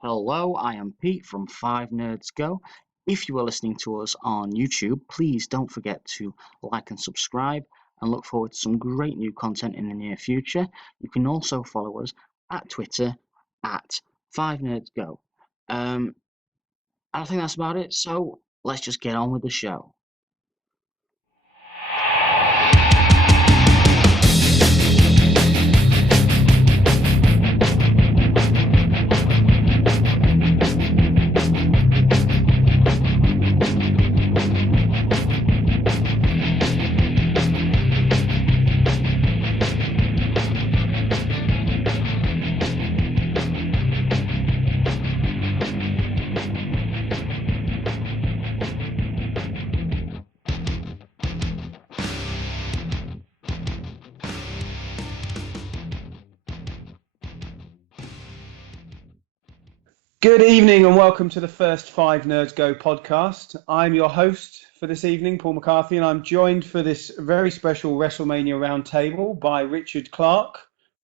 Hello, I am Pete from 5NerdsGo. If you are listening to us on YouTube, please don't forget to like and subscribe and look forward to some great new content in the near future. You can also follow us at Twitter at 5NerdsGo. I think that's about it, so let's just get on with the show. Good evening and welcome to the first 5NerdsGo podcast. I'm your host for this evening, Paul McCarthy, and I'm joined for this very special WrestleMania roundtable by Richard Clark,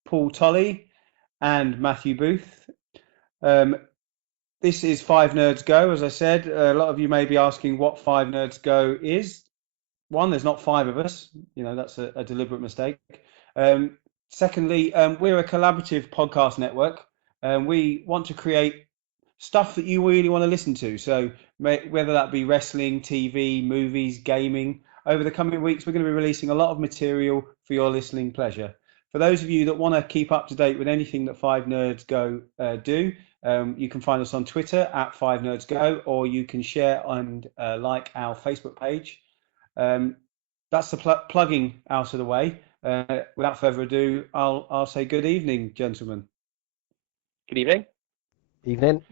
Paul Tolley, and Matthew Booth. This is 5NerdsGo, as I said. A lot of you may be asking what 5NerdsGo is. One, there's not five of us. That's a deliberate mistake. Secondly, we're a collaborative podcast network. We want to create stuff that you really want to listen to. So whether that be wrestling, TV, movies, gaming, over the coming weeks, we're going to be releasing a lot of material for your listening pleasure. For those of you that want to keep up to date with anything that 5NerdsGo do, you can find us on Twitter at 5NerdsGo, or you can share and like our Facebook page. That's the plugging out of the way. Without further ado, I'll say good evening, gentlemen. Good evening. Evening.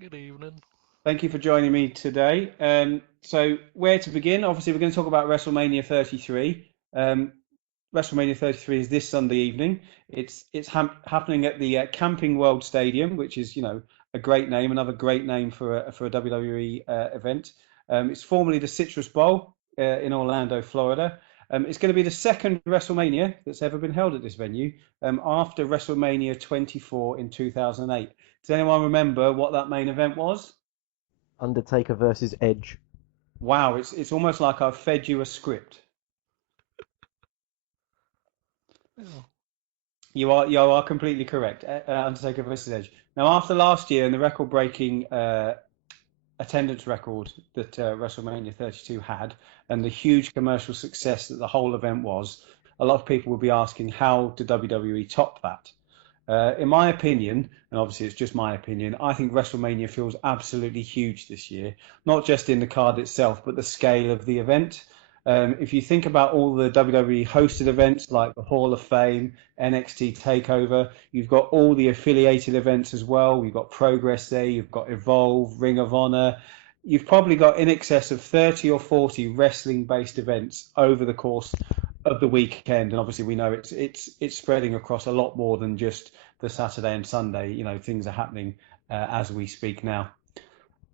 Good evening. Thank you for joining me today. So where to begin? Obviously, we're going to talk about WrestleMania 33. WrestleMania 33 is this Sunday evening. It's happening at the Camping World Stadium, which is a great name, another great name for a WWE event. It's formerly the Citrus Bowl in Orlando, Florida. It's going to be the second WrestleMania that's ever been held at this venue, after WrestleMania 24 in 2008. Does anyone remember what that main event was? Undertaker versus Edge. Wow, it's almost like I've fed you a script. You are completely correct. Undertaker versus Edge. Now, after last year and the record-breaking attendance record that WrestleMania 32 had, and the huge commercial success that the whole event was, a lot of people will be asking, how did WWE top that? In my opinion, and obviously it's just my opinion, I think WrestleMania feels absolutely huge this year, not just in the card itself, but the scale of the event. If you think about all the WWE hosted events like the Hall of Fame, NXT TakeOver, you've got all the affiliated events as well. You've got Progress there, you've got Evolve, Ring of Honor. You've probably got in excess of 30 or 40 wrestling-based events over the course of the weekend, and obviously we know it's spreading across a lot more than just the Saturday and Sunday. Things are happening as we speak now.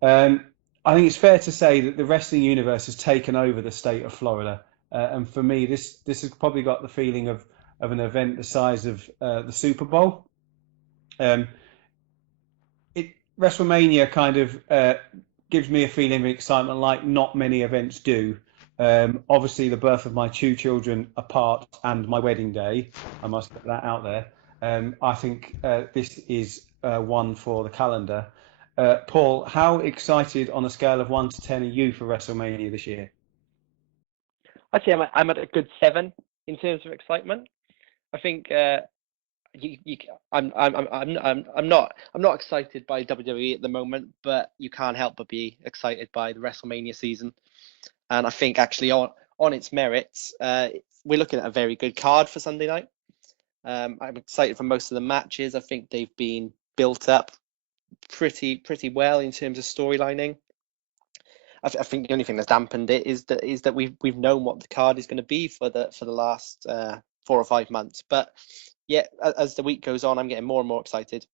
I think it's fair to say that the wrestling universe has taken over the state of Florida, and for me, this has probably got the feeling of an event the size of the Super Bowl. WrestleMania kind of gives me a feeling of excitement like not many events do. Obviously, the birth of my two children apart and my wedding day, I must put that out there. I think this is one for the calendar. Paul, how excited on a scale of 1 to 10 are you for WrestleMania this year? I'd say I'm at a good 7 in terms of excitement. I think I'm not excited by WWE at the moment, but you can't help but be excited by the WrestleMania season. And I think actually on its merits, we're looking at a very good card for Sunday night. I'm excited for most of the matches. I think they've been built up pretty well in terms of storylining. I think the only thing that's dampened it is that we've known what the card is going to be for the last 4 or 5 months. But yeah, as the week goes on, I'm getting more and more excited.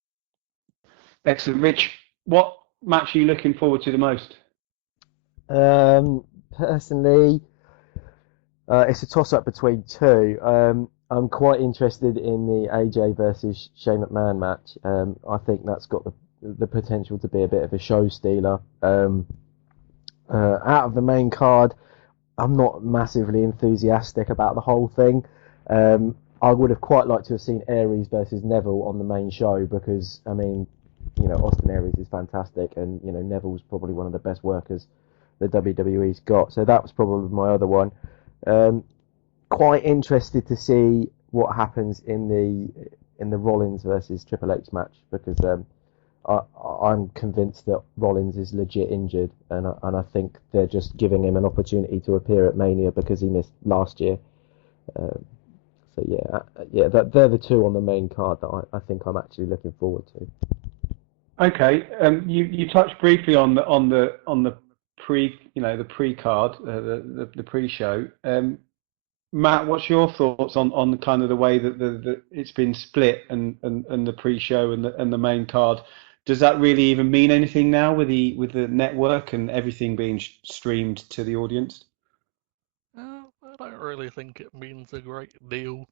Excellent. Rich, what match are you looking forward to the most? Personally, it's a toss-up between two. I'm quite interested in the AJ versus Shane McMahon match. I think that's got the potential to be a bit of a show stealer. Out of the main card, I'm not massively enthusiastic about the whole thing. I would have quite liked to have seen Aries versus Neville on the main show because, I mean, Austin Aries is fantastic, and Neville's probably one of the best workers the WWE's got. So that was probably my other one. Quite interested to see what happens in the Rollins versus Triple H match because I'm convinced that Rollins is legit injured, and I think they're just giving him an opportunity to appear at Mania because he missed last year. So yeah, they're the two on the main card that I think I'm actually looking forward to. Okay, you touched briefly on the the pre card, the pre show. Matt, what's your thoughts on the kind of the way that it's been split and the pre-show and the main card? Does that really even mean anything now with the network and everything being streamed to the audience? I don't really think it means a great deal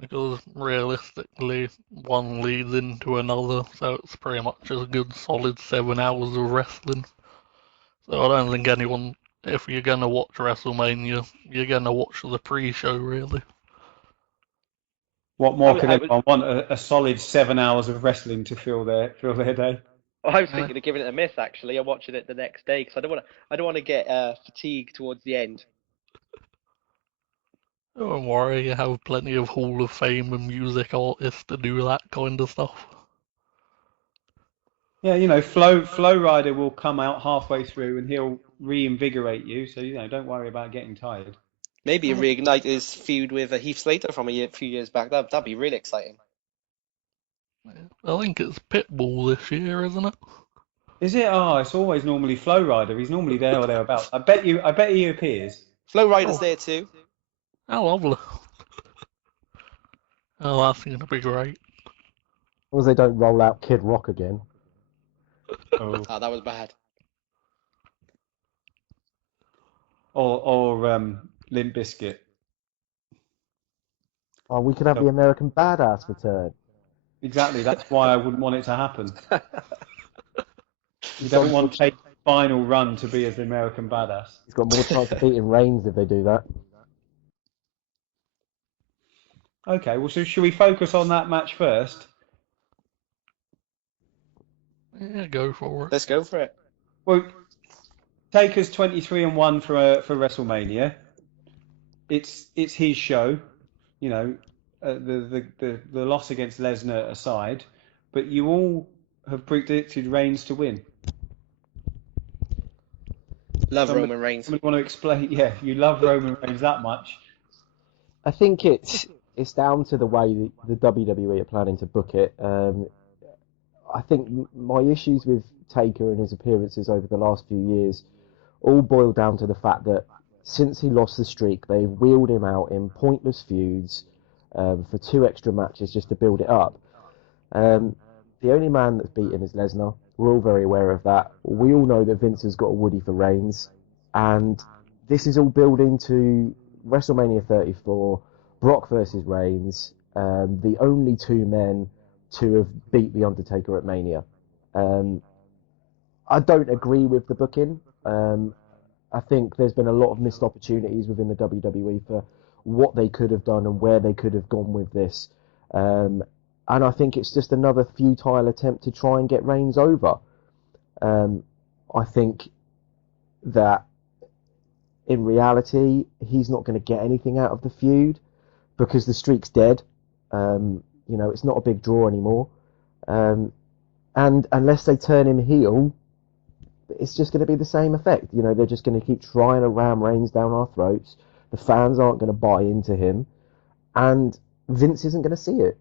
because realistically, one leads into another, so it's pretty much a good solid 7 hours of wrestling. So I don't think anyone, if you're gonna watch WrestleMania, you're gonna watch the pre-show really. What more I, could I was anyone want? A solid 7 hours of wrestling to fill their day. I was thinking of giving it a miss actually. I'm watching it the next day because I don't want to get fatigued towards the end. Don't worry, you have plenty of Hall of Fame and music artists to do that kind of stuff. Yeah, Flow Rider will come out halfway through and he'll reinvigorate you. So don't worry about getting tired. Maybe reignite his feud with Heath Slater from a few years back. That'd be really exciting. I think it's Pitbull this year, isn't it? Is it? Oh, it's always normally Flow Rider. He's normally there or thereabouts. I bet he appears. Flow Rider's there too. Oh, lovely. Oh, that's gonna be great. As long as they don't roll out Kid Rock again. Oh. Ah, that was bad. Or Limp Bizkit. Oh, we could have the American Badass return. Exactly. That's why I wouldn't want it to happen. You He's don't got want Tate's final run to be as the American Badass. He's got more chance of beating Reigns if they do that. Okay. Well, so should we focus on that match first? Yeah, go for it. Let's go for it. Well, Taker's 23-1 for WrestleMania. It's his show. The loss against Lesnar aside, but you all have predicted Reigns to win. Love Roman Reigns. Somebody want to explain? Yeah, you love Roman Reigns that much. I think it's down to the way the WWE are planning to book it. I think my issues with Taker and his appearances over the last few years all boil down to the fact that since he lost the streak, they've wheeled him out in pointless feuds for 2 extra matches just to build it up. The only man that's beat him is Lesnar. We're all very aware of that. We all know that Vince has got a Woody for Reigns, and this is all building to WrestleMania 34, Brock versus Reigns, the only 2 men to have beat The Undertaker at Mania. I don't agree with the booking. I think there's been a lot of missed opportunities within the WWE for what they could have done and where they could have gone with this. And I think it's just another futile attempt to try and get Reigns over. I think that in reality, he's not going to get anything out of the feud because the streak's dead. It's not a big draw anymore. And unless they turn him heel, it's just going to be the same effect. They're just going to keep trying to ram Reigns down our throats. The fans aren't going to buy into him, and Vince isn't going to see it.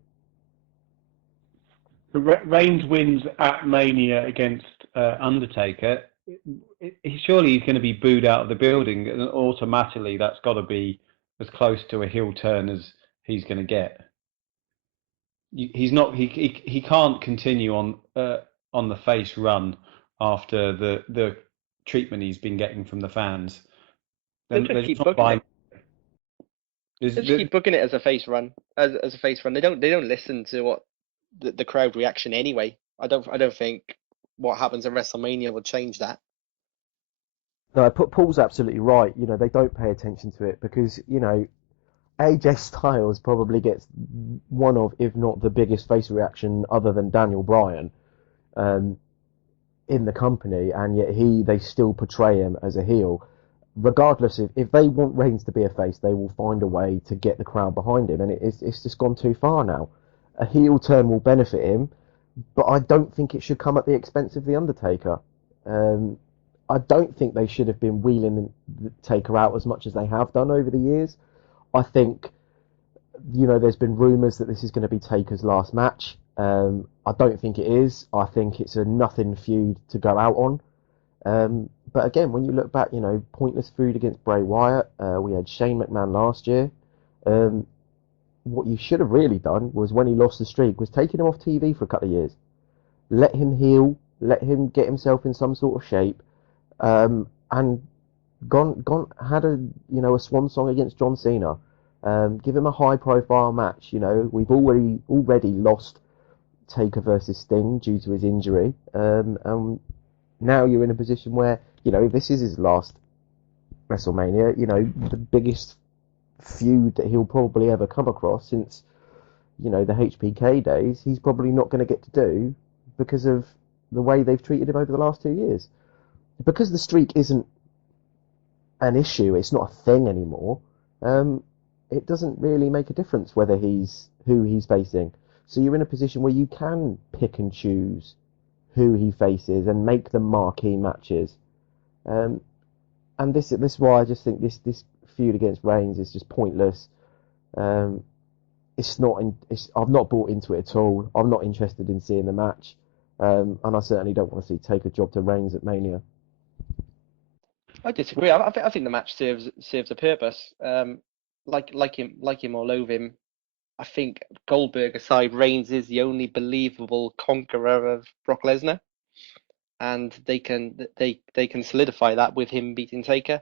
Reigns wins at Mania against Undertaker. Surely he's going to be booed out of the building, and automatically that's got to be as close to a heel turn as he's going to get. He's not. He can't continue on the face run after the treatment he's been getting from the fans. They'll just keep booking him. They just keep booking it as a face run, as a face run. They don't listen to what the crowd reaction anyway. I don't think what happens at WrestleMania will change that. No, Paul's absolutely right. You know, they don't pay attention to it because, you know, AJ Styles probably gets one of, if not the biggest face reaction other than Daniel Bryan, in the company, and yet they still portray him as a heel. Regardless if they want Reigns to be a face, they will find a way to get the crowd behind him, and it's just gone too far now. A heel turn will benefit him, but I don't think it should come at the expense of the Undertaker. I don't think they should have been wheeling the Taker out as much as they have done over the years. I think, you know, there's been rumours that this is going to be Taker's last match. I don't think it is. I think it's a nothing feud to go out on. But again, when you look back, you know, pointless feud against Bray Wyatt. We had Shane McMahon last year. What you should have really done was, when he lost the streak, was taking him off TV for a couple of years. Let him heal. Let him get himself in some sort of shape. And had a swan song against John Cena. Give him a high profile match. You know, we've already lost Taker versus Sting due to his injury. And now you're in a position where, you know, this is his last WrestleMania, you know, the biggest feud that he'll probably ever come across since, you know, the HBK days, he's probably not going to get to do because of the way they've treated him over the last 2 years. Because the streak isn't an issue, it's not a thing anymore, it doesn't really make a difference who he's facing. So you're in a position where you can pick and choose who he faces and make them marquee matches. And this is why I just think this feud against Reigns is just pointless. I've not bought into it at all. I'm not interested in seeing the match, and I certainly don't want to see Taker job to Reigns at Mania. I disagree. I think the match serves a purpose. Like him or loathe him, I think Goldberg aside, Reigns is the only believable conqueror of Brock Lesnar, and they can solidify that with him beating Taker.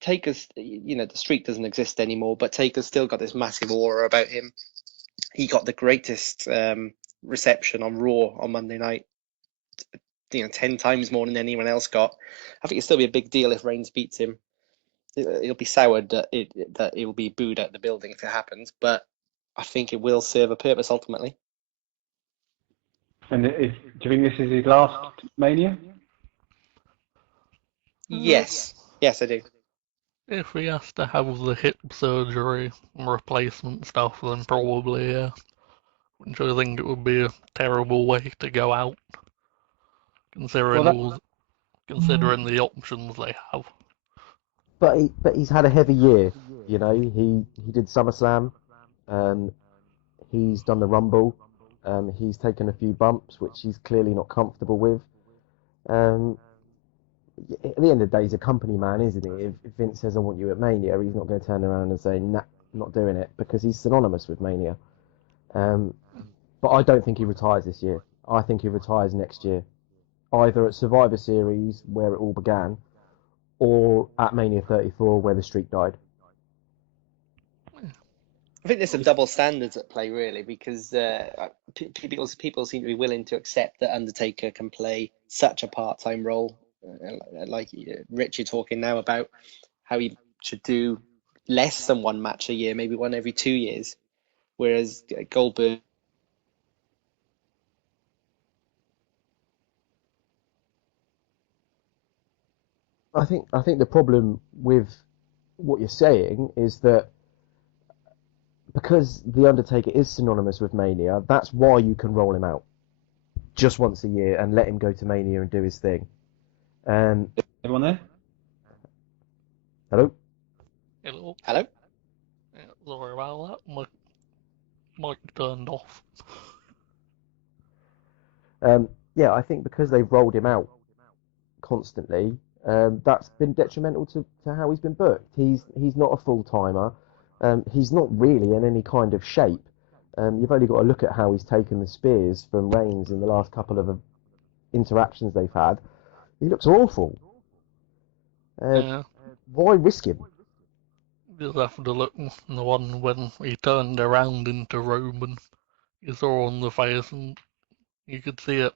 Taker's, you know, the streak doesn't exist anymore, but Taker's still got this massive aura about him. He got the greatest reception on Raw on Monday night, you know, 10 times more than anyone else got. I think it'll still be a big deal if Reigns beats him. It'll be soured that it will be booed out the building if it happens, but I think it will serve a purpose ultimately. And do you think this is his last Mania? Yes, I do. If he has to have the hip surgery replacement stuff, then probably, yeah. Which I think it would be a terrible way to go out, considering the options they have. But he's had a heavy year. You know, he did SummerSlam. He's done the Rumble. He's taken a few bumps, which he's clearly not comfortable with. At the end of the day, he's a company man, isn't he? If Vince says, I want you at Mania, he's not going to turn around and say, nah, not doing it, because he's synonymous with Mania. But I don't think he retires this year. I think he retires next year, either at Survivor Series, where it all began, or at Mania 34, where the streak died. I think there's some double standards at play, really, because people seem to be willing to accept that Undertaker can play such a part-time role. Like Rich, you're talking now about how he should do less than one match a year, maybe one every 2 years, whereas Goldberg. I think the problem with what you're saying is that because The Undertaker is synonymous with Mania, that's why you can roll him out just once a year and let him go to Mania and do his thing. Everyone there? Hello? Hello? Hello? Yeah, sorry about that. My mic turned off. Yeah, I think because they've rolled him out constantly, that's been detrimental to how he's been booked. He's not a full-timer. He's not really in any kind of shape. You've only got to look at how he's taken the spears from Reigns in the last couple of interactions they've had. He looks awful. Yeah. Why risk him? just have to look at the one when he turned around into Roman. You saw on the face, and you could see it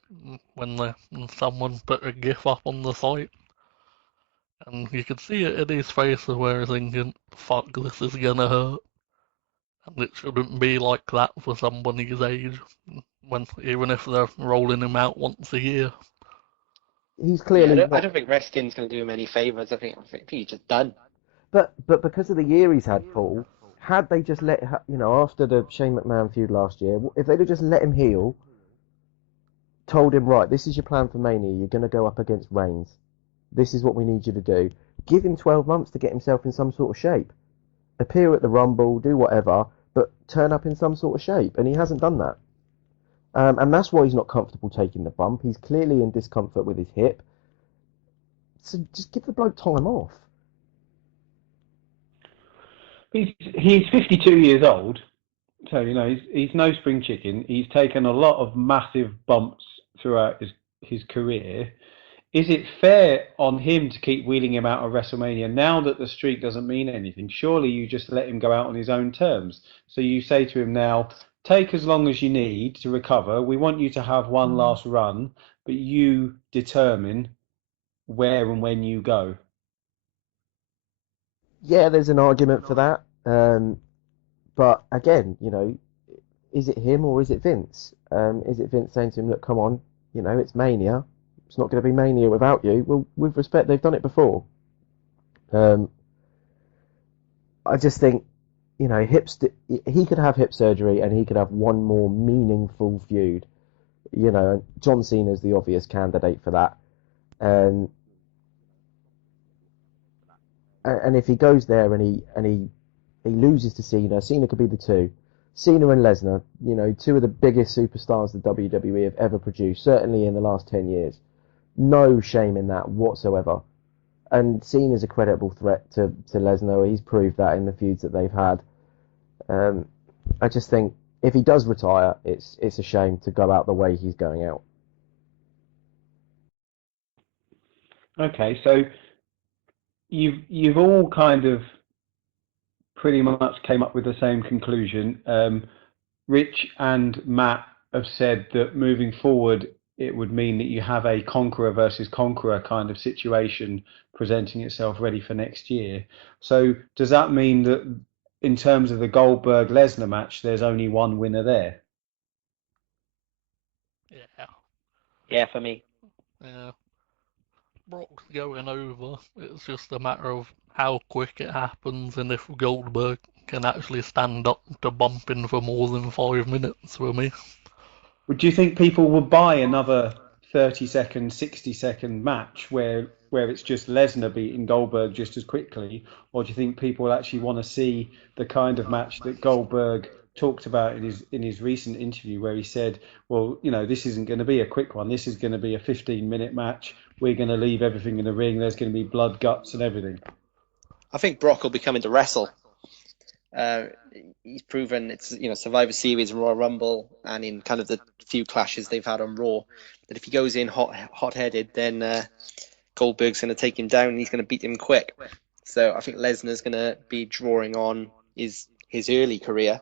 when someone put a GIF up on the site, and you could see it in his face where he's thinking, "Fuck, this is gonna hurt." And it shouldn't be like that for someone his age, even if they're rolling him out once a year. He's Yeah, clearly I not. don't think wrestling's going to do him any favors. I think he's just done. But because of the year he's had, Paul, had they just after the Shane McMahon feud last year, if they'd have just let him heal, told him, right, this is your plan for Mania, you're going to go up against Reigns. This is what we need you to do. Give him 12 months to get himself in some sort of shape. Appear at the Rumble, do whatever, but turn up in some sort of shape. And he hasn't done that. And that's why he's not comfortable taking the bump. He's clearly in discomfort with his hip. So just give the bloke time off. He's 52 years old, so he's no spring chicken. He's taken a lot of massive bumps throughout his career. Is it fair on him to keep wheeling him out of WrestleMania now that the streak doesn't mean anything? Surely you just let him go out on his own terms. So you say to him now, take as long as you need to recover. We want you to have one last run, but you determine where and when you go. Yeah, there's an argument for that. But again, is it him or is it Vince? Is it Vince saying to him, look, come on, it's Mania. It's not going to be Mania without you. Well, with respect, they've done it before. I just think, he could have hip surgery and he could have one more meaningful feud. John Cena's the obvious candidate for that. And if he goes there and he loses to Cena, Cena could be the two. Cena and Lesnar, two of the biggest superstars the WWE have ever produced, certainly in the last 10 years. No shame in that whatsoever. And Cena's a credible threat to Lesnar. He's proved that in the feuds that they've had. I just think if he does retire, it's a shame to go out the way he's going out. Okay, so you've all kind of pretty much came up with the same conclusion. Rich and Matt have said that moving forward, it would mean that you have a conqueror versus conqueror kind of situation presenting itself ready for next year. So does that mean that in terms of the Goldberg-Lesnar match, there's only one winner there? Yeah. Yeah, for me. Yeah. Brock's going over. It's just a matter of how quick it happens and if Goldberg can actually stand up to bumping for more than 5 minutes for me. Would you think people would buy another 30-second, 60-second match where it's just Lesnar beating Goldberg just as quickly, or do you think people will actually want to see the kind of match that Goldberg talked about in his recent interview, where he said, well, this isn't going to be a quick one. This is going to be a 15-minute match. We're going to leave everything in the ring. There's going to be blood, guts, and everything. I think Brock will be coming to wrestle. He's proven it's Survivor Series and Royal Rumble, and in kind of the few clashes they've had on Raw, that if he goes in hot-headed, then Goldberg's going to take him down and he's going to beat him quick. So I think Lesnar's going to be drawing on his early career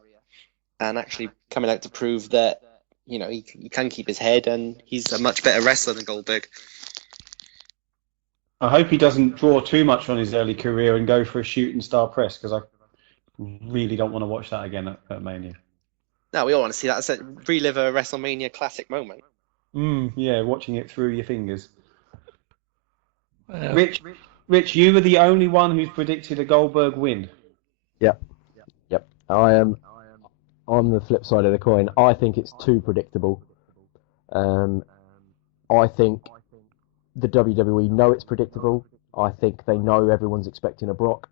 and actually coming out to prove that he can keep his head and he's a much better wrestler than Goldberg. I hope he doesn't draw too much on his early career and go for a shooting star press, because I really don't want to watch that again at Mania. No, we all want to see that. Relive a WrestleMania classic moment. Yeah, watching it through your fingers. Yeah. Rich, you were the only one who's predicted a Goldberg win. Yep. I am on the flip side of the coin. I think it's too predictable. I think the WWE know it's predictable. I think they know everyone's expecting a Brock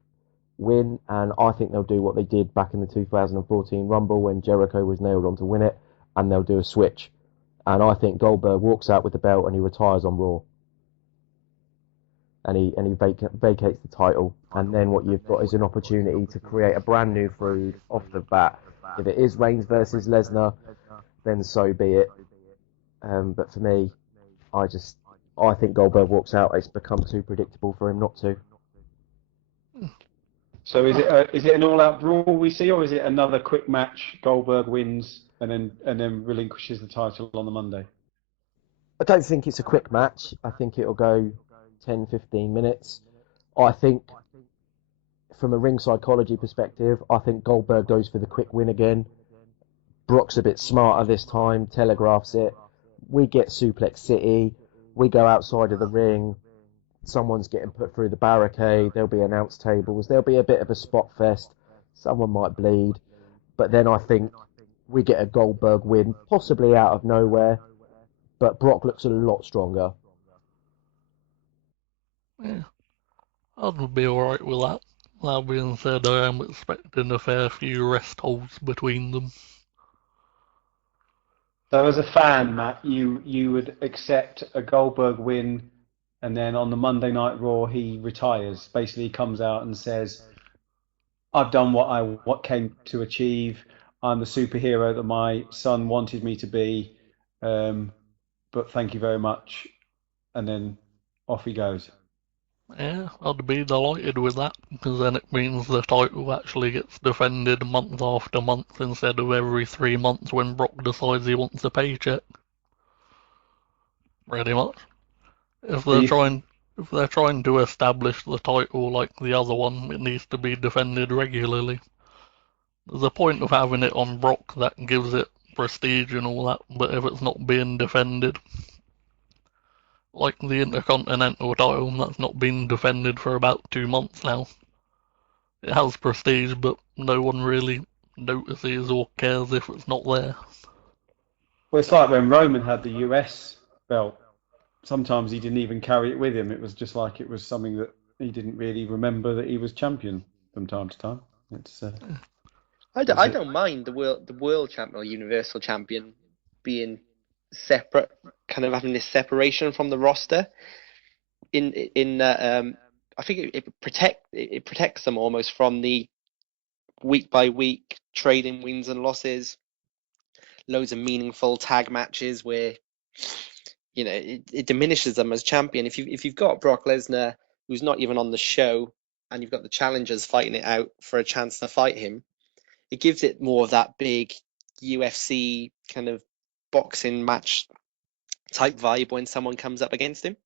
win, and I think they'll do what they did back in the 2014 Rumble when Jericho was nailed on to win it, and they'll do a switch. And I think Goldberg walks out with the belt and he retires on Raw. And he vacates the title, and then what you've got is an opportunity to create a brand new feud off the bat. If it is Reigns versus Lesnar, then so be it. But for me, I think Goldberg walks out. It's become too predictable for him not to. So is it an all-out brawl we see, or is it another quick match? Goldberg wins and then relinquishes the title on the Monday. I don't think it's a quick match. I think it'll go 10, 15 minutes. I think from a ring psychology perspective, I think Goldberg goes for the quick win again. Brock's a bit smarter this time, telegraphs it. We get Suplex City. We go outside of the ring. Someone's getting put through the barricade. There'll be announce tables. There'll be a bit of a spot fest. Someone might bleed. But then I think we get a Goldberg win, possibly out of nowhere. But Brock looks a lot stronger. Yeah, I'd be alright with that. That being said, I am expecting a fair few rest holds between them. So as a fan, Matt, you would accept a Goldberg win, and then on the Monday Night Raw he retires. Basically, he comes out and says, "I've done what came to achieve. I'm the superhero that my son wanted me to be, but thank you very much." And then off he goes. Yeah, I'd be delighted with that, because then it means the title actually gets defended month after month instead of every 3 months when Brock decides he wants a paycheck. Pretty much. If they're trying to establish the title like the other one, it needs to be defended regularly. There's a point of having it on Brock that gives it prestige and all that, but if it's not being defended, like the Intercontinental title, that's not been defended for about 2 months now. It has prestige, but no one really notices or cares if it's not there. Well, it's like when Roman had the US belt. Sometimes he didn't even carry it with him. It was just like it was something that he didn't really remember that he was champion from time to time. I don't mind the world champion or universal champion being separate, kind of having this separation from the roster. I think it protects them almost from the week by week trading wins and losses, loads of meaningful tag matches where it diminishes them as champion. If you've got Brock Lesnar who's not even on the show and you've got the challengers fighting it out for a chance to fight him, it gives it more of that big UFC kind of boxing match type vibe when someone comes up against him.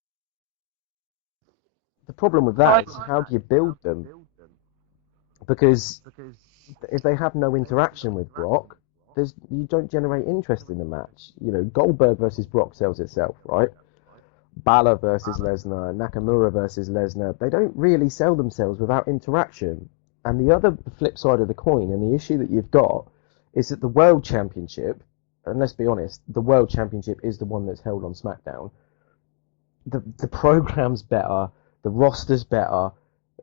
The problem with that is how do you build them? Because if they have no interaction with Brock, you don't generate interest in the match. Goldberg versus Brock sells itself, right? Balor versus Lesnar, Nakamura versus Lesnar, they don't really sell themselves without interaction. And the other flip side of the coin, and the issue that you've got, is that the World Championship, and let's be honest, the World Championship is the one that's held on SmackDown. The program's better, the roster's better,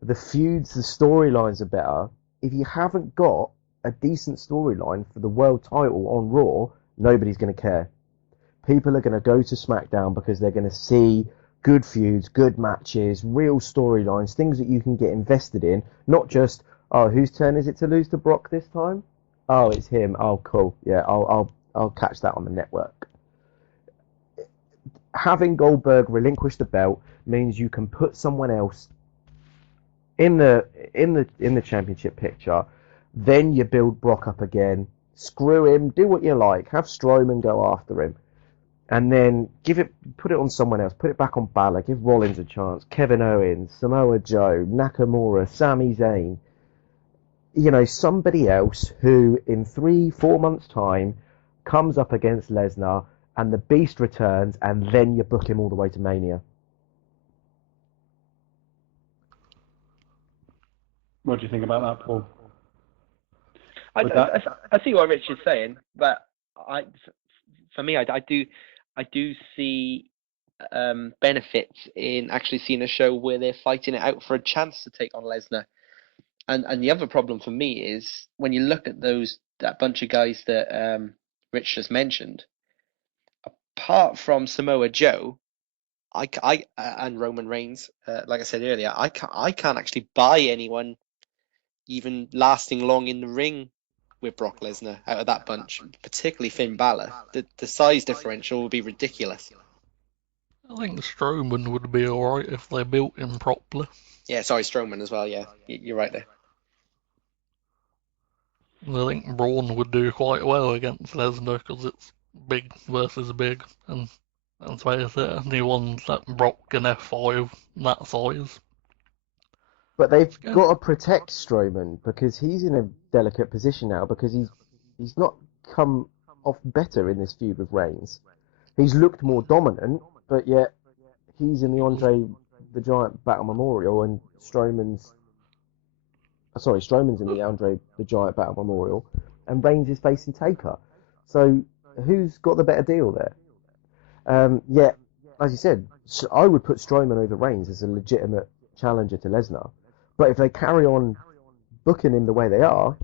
the feuds, the storylines are better. If you haven't got a decent storyline for the world title on Raw, nobody's going to care. People are going to go to SmackDown because they're going to see good feuds, good matches, real storylines, things that you can get invested in, not just, oh, whose turn is it to lose to Brock this time? Oh, it's him. Oh, cool. Yeah, I'll catch that on the network. Having Goldberg relinquish the belt means you can put someone else in the championship picture. Then you build Brock up again. Screw him. Do what you like. Have Strowman go after him. And then put it on someone else. Put it back on Balor. Give Rollins a chance. Kevin Owens, Samoa Joe, Nakamura, Sami Zayn. Somebody else who in 3-4 months' time comes up against Lesnar and the Beast returns, and then you book him all the way to Mania. What do you think about that, Paul? I see what Rich is saying, but for me, I do see benefits in actually seeing a show where they're fighting it out for a chance to take on Lesnar. And the other problem for me is when you look at that bunch of guys that Rich just mentioned, apart from Samoa Joe, and Roman Reigns, like I said earlier, I can't actually buy anyone even lasting long in the ring with Brock Lesnar out of that bunch, particularly Finn Balor. The size differential would be ridiculous. I think Strowman would be alright if they built him properly. Yeah, sorry, Strowman as well. Yeah, you're right there. I think Braun would do quite well against Lesnar because it's big versus big, and let's face it, anyone's that Brock and F5 that size. But they've Yeah. got to protect Strowman because he's in a delicate position now because he's not come off better in this feud with Reigns. He's looked more dominant, but yet he's in the Andre the Giant Battle Memorial and Strowman's in the Andre the Giant Battle Memorial and Reigns is facing Taker. So who's got the better deal there? Yet, as you said, I would put Strowman over Reigns as a legitimate challenger to Lesnar. But if they carry on booking him the way they are,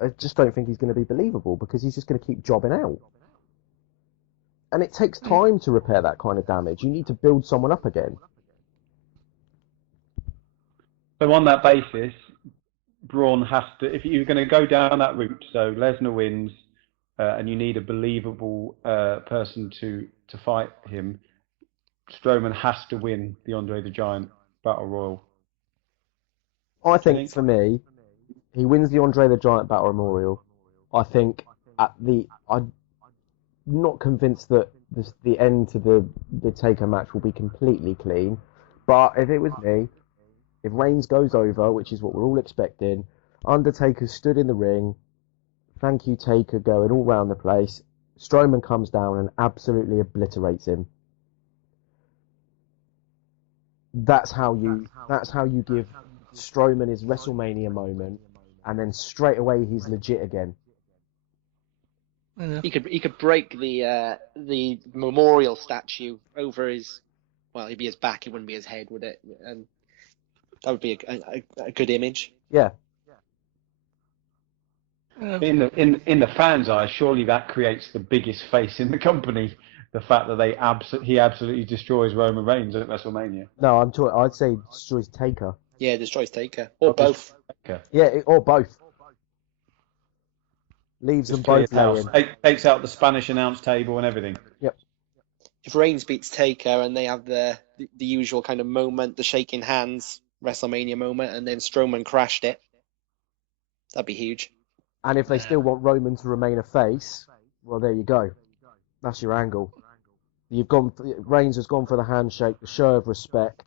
I just don't think he's going to be believable because he's just going to keep jobbing out. And it takes time to repair that kind of damage. You need to build someone up again. So on that basis, Braun has to, if you're going to go down that route, so Lesnar wins, and you need a believable person to fight him, Strowman has to win the Andre the Giant Battle Royal. I think for me, he wins the Andre the Giant Battle Memorial. I think I'm not convinced that the end to the Taker match will be completely clean. But if it was me, if Reigns goes over, which is what we're all expecting, Undertaker stood in the ring, thank you Taker going all round the place, Strowman comes down and absolutely obliterates him. That's how you give Strowman his WrestleMania moment, and then straight away he's legit again. Yeah. He could break the memorial statue over his, well, it'd be his back, it wouldn't be his head, would it? And that would be a good image. Yeah. In the fans' eyes, surely that creates the biggest face in the company. The fact that he absolutely destroys Roman Reigns at WrestleMania. No, I'd say destroys Taker. Yeah, destroys Taker or both. Taker. Yeah, or both. Leaves Just them both clears laying. takes out the Spanish announce table and everything. Yep. If Reigns beats Taker and they have the usual kind of moment, the shaking hands WrestleMania moment, and then Strowman crashed it, that'd be huge. And if they still want Roman to remain a face, well, there you go. That's your angle. Reigns has gone for the handshake, the show of respect.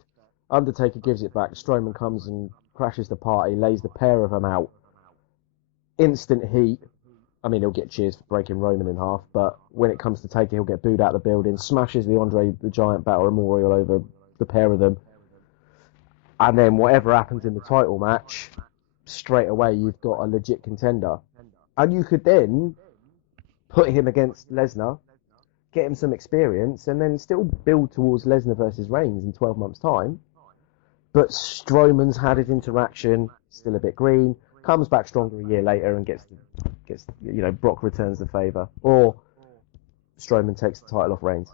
Undertaker gives it back. Strowman comes and crashes the party, lays the pair of them out. Instant heat. I mean, he'll get cheers for breaking Roman in half, but when it comes to Taker, he'll get booed out of the building, smashes the Andre the Giant Battle Memorial over the pair of them. And then whatever happens in the title match, straight away you've got a legit contender. And you could then put him against Lesnar, get him some experience, and then still build towards Lesnar versus Reigns in 12 months' time. But Strowman's had his interaction, still a bit green, comes back stronger a year later and gets Brock returns the favour. Or Strowman takes the title off Reigns.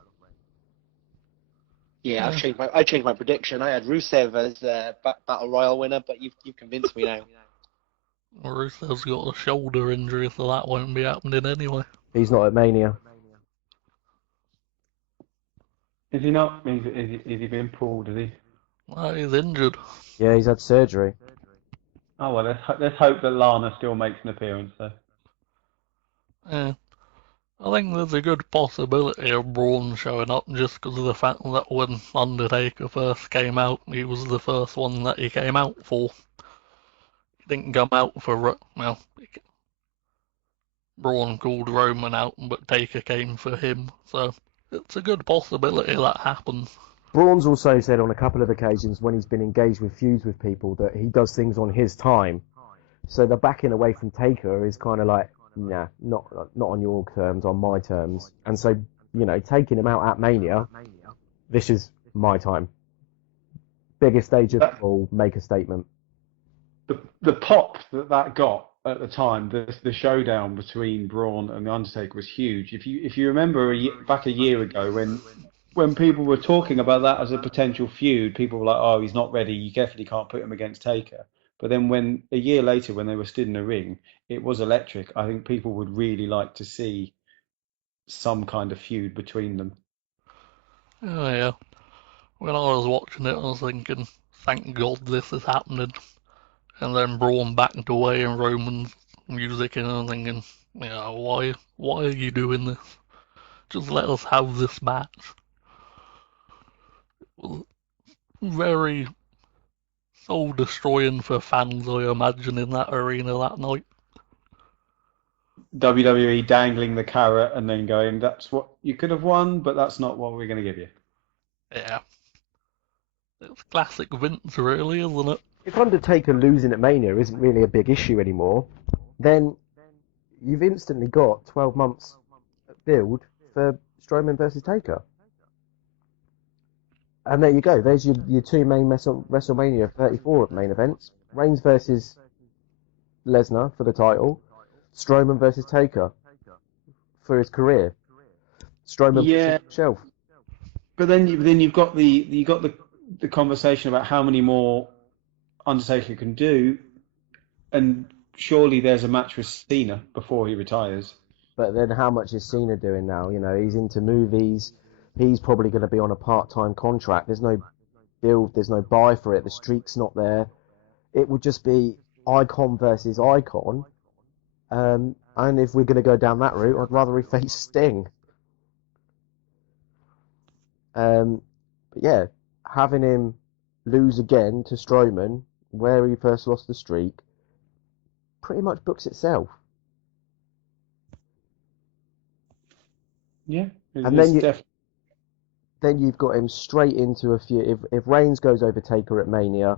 Yeah, I changed my prediction. I had Rusev as Battle Royal winner, but you've convinced me now. Rusev's got a shoulder injury, so that won't be happening anyway. He's not at Mania. Is he not? Is he being pulled? Is he? Well, he's injured. Yeah, he's had surgery. Oh well, let's hope that Lana still makes an appearance though. Yeah. I think there's a good possibility of Braun showing up just because of the fact that when Undertaker first came out, he was the first one that he came out for. He didn't come out for, well, Braun called Roman out, but Taker came for him, so it's a good possibility that happens. Braun's also said on a couple of occasions when he's been engaged with feuds with people that he does things on his time. So the backing away from Taker is kind of like, nah, not on your terms, on my terms. And so, taking him out at Mania, this is my time. Biggest stage of all, make a statement. The pop that got at the time, the showdown between Braun and the Undertaker was huge. If you remember back a year ago when people were talking about that as a potential feud, people were like, "Oh, he's not ready. You definitely can't put him against Taker." But then when a year later, when they were stood in the ring, it was electric. I think people would really like to see some kind of feud between them. Oh yeah. When I was watching it, I was thinking, thank God this is happening. And then Braun backed away and Roman music and I'm thinking, why are you doing this? Just let us have this match. It was very soul destroying for fans, I imagine, in that arena that night. WWE dangling the carrot and then going, that's what you could have won, but that's not what we're going to give you. Yeah. It's classic Vince, really, isn't it? If Undertaker losing at Mania isn't really a big issue anymore, then you've instantly got 12 months build for Strowman versus Taker. And there you go. There's your two main WrestleMania 34 main events. Reigns versus Lesnar for the title. Strowman versus Taker for his career. Strowman Yeah, versus Shelf. but then you've got the conversation about how many more Undertaker can do, and surely there's a match with Cena before he retires. But then how much is Cena doing now? You know, he's into movies. He's probably going to be on a part-time contract. There's no build. There's no buy for it. The streak's not there. It would just be icon versus icon. And if we're going to go down that route, I'd rather he face Sting. But yeah, having him lose again to Strowman, where he first lost the streak, pretty much books itself. Yeah, And then you've got him straight into a few. If Reigns goes over Taker at Mania,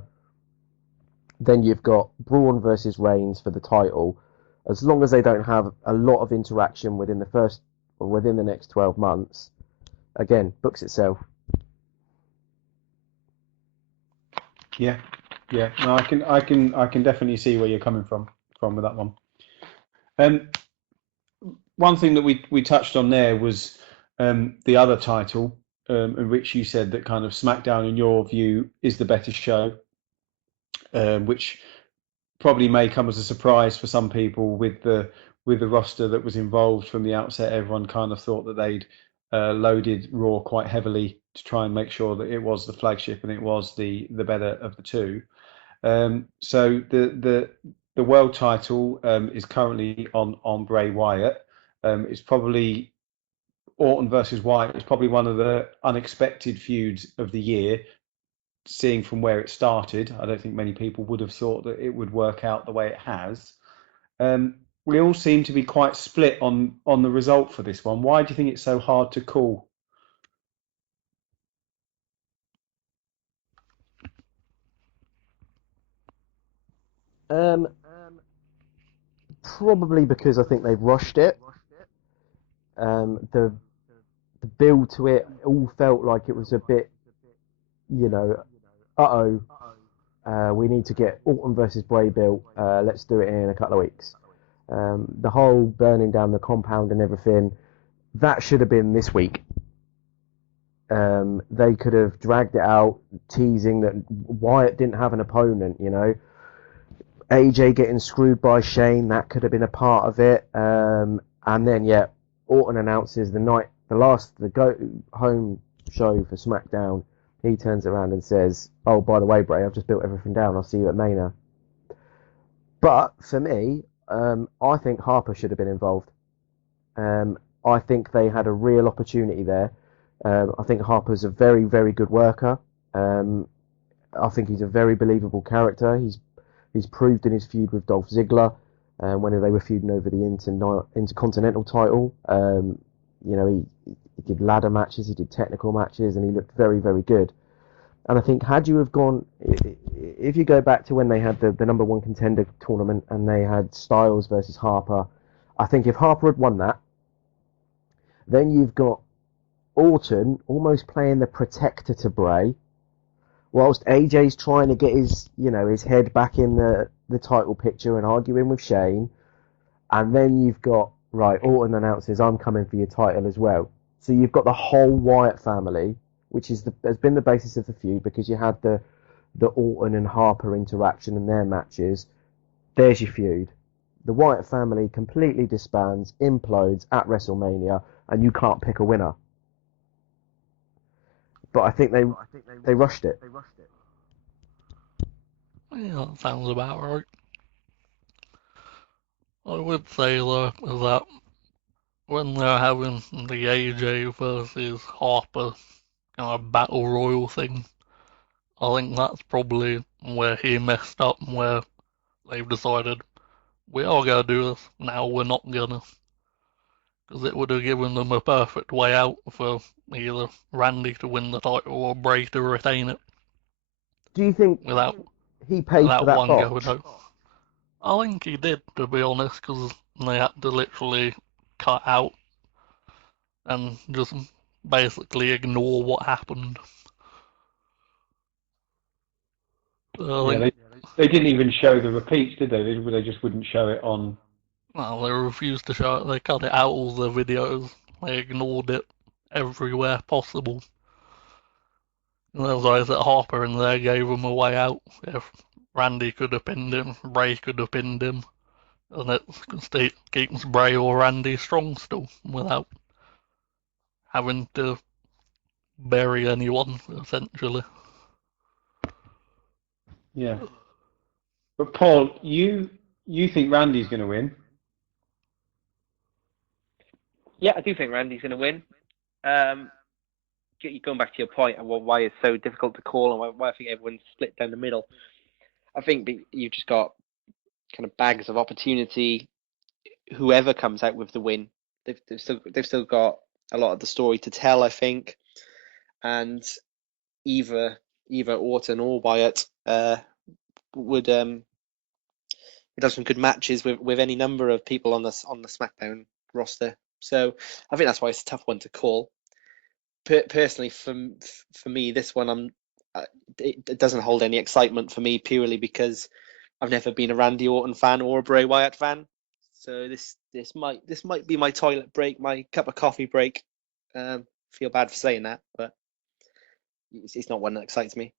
then you've got Braun versus Reigns for the title. As long as they don't have a lot of interaction within the next 12 months, again, books itself. Yeah. No, I can definitely see where you're coming from with that one. One thing that we touched on there was the other title, in which you said that kind of SmackDown, in your view, is the better show, which probably may come as a surprise for some people with the roster that was involved from the outset. Everyone kind of thought that they'd loaded Raw quite heavily to try and make sure that it was the flagship and it was the better of the two. So the world title is currently on Bray Wyatt. It's probably Orton versus Wyatt is probably one of the unexpected feuds of the year, seeing from where it started. I don't think many people would have thought that it would work out the way it has. We all seem to be quite split on the result for this one. Why do you think it's so hard to call? Probably because I think they've rushed it. The build to it all felt like it was a bit, you know, we need to get Orton versus Bray built. Let's do it in a couple of weeks. The whole burning down the compound and everything, that should have been this week. They could have dragged it out, teasing that Wyatt didn't have an opponent, you know. AJ getting screwed by Shane, that could have been a part of it. And then, yeah, Orton announces the go home show for SmackDown. He turns around and says, "Oh, by the way, Bray, I've just built everything down. I'll see you at Mania." But for me, I think Harper should have been involved. I think they had a real opportunity there. I think Harper's a very, very good worker. I think he's a very believable character. He's proved in his feud with Dolph Ziggler, when they were feuding over the Intercontinental title. You know, he did ladder matches, he did technical matches, and he looked very, very good. And I think had you have gone, if you go back to when they had the number one contender tournament and they had Styles versus Harper, I think if Harper had won that, then you've got Orton almost playing the protector to Bray, whilst AJ's trying to get his head back in the title picture and arguing with Shane. And then you've got, right, Orton announces, "I'm coming for your title as well." So you've got the whole Wyatt family, which has been the basis of the feud, because you had the Orton and Harper interaction in their matches. There's your feud. The Wyatt family completely disbands, implodes at WrestleMania, and you can't pick a winner. But I think they rushed it. Yeah, that sounds about right. I would say though that when they're having the AJ versus Harper kind of battle royal thing, I think that's probably where he messed up, and where they've decided we are gonna do this now. We're not gonna, because it would have given them a perfect way out for either Randy to win the title or Bray to retain it Do you think without he paid for that one going botch? out. I think he did, to be honest, because they had to literally cut out and just basically ignore what happened. I Yeah, think, they didn't even show the repeats, did they? They just wouldn't show it on. well, they refused to show it. They cut it out of the videos. They ignored it everywhere possible. And there was always that Harper in there gave him a way out. If Randy could have pinned him, Bray could have pinned him, and it keeps Bray or Randy strong still without having to bury anyone, essentially. Yeah. But Paul, you think Randy's going to win? Yeah, I do think Randy's going to win. Going back to your point and why it's so difficult to call and why I think everyone's split down the middle. I think you've just got kind of bags of opportunity. Whoever comes out with the win, they've still got a lot of the story to tell, I think, and either Orton or Wyatt would have some good matches with any number of people on the SmackDown roster. So I think that's why it's a tough one to call. Personally, for me, this one it doesn't hold any excitement for me purely because I've never been a Randy Orton fan or a Bray Wyatt fan. So this might be my toilet break, my cup of coffee break. Feel bad for saying that, but it's not one that excites me.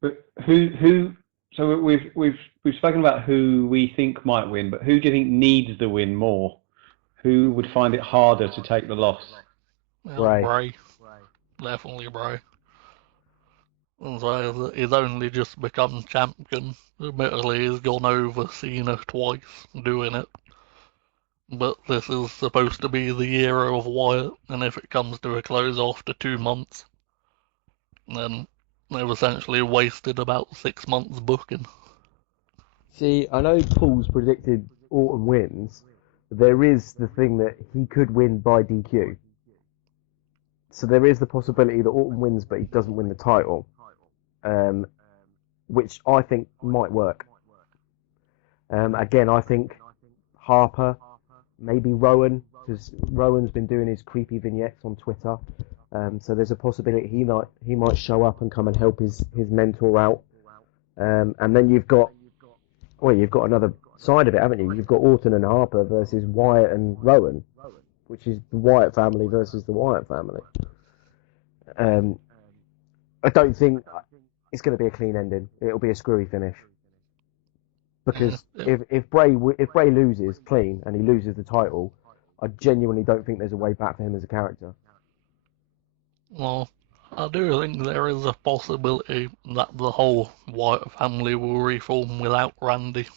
But who? So we've spoken about who we think might win, but who do you think needs the win more? Who would find it harder to take the loss? Bray. Definitely Bray. So he's only just become champion. Admittedly, he's gone over Cena twice doing it. But this is supposed to be the era of Wyatt, and if it comes to a close after 2 months, then they've essentially wasted about 6 months booking. See, I know Paul's predicted Orton wins. But there is the thing that he could win by DQ. So there is the possibility that Orton wins, but he doesn't win the title, which I think might work. Again, I think Harper, maybe Rowan, because Rowan's been doing his creepy vignettes on Twitter. So there's a possibility he might show up and come and help his mentor out. And then you've got another side of it, haven't you? You've got Orton and Harper versus Wyatt and Rowan, which is the Wyatt family versus the Wyatt family. I don't think it's going to be a clean ending. It'll be a screwy finish. Because if Bray loses clean and he loses the title, I genuinely don't think there's a way back for him as a character. Well, I do think there is a possibility that the whole Wyatt family will reform without Randy.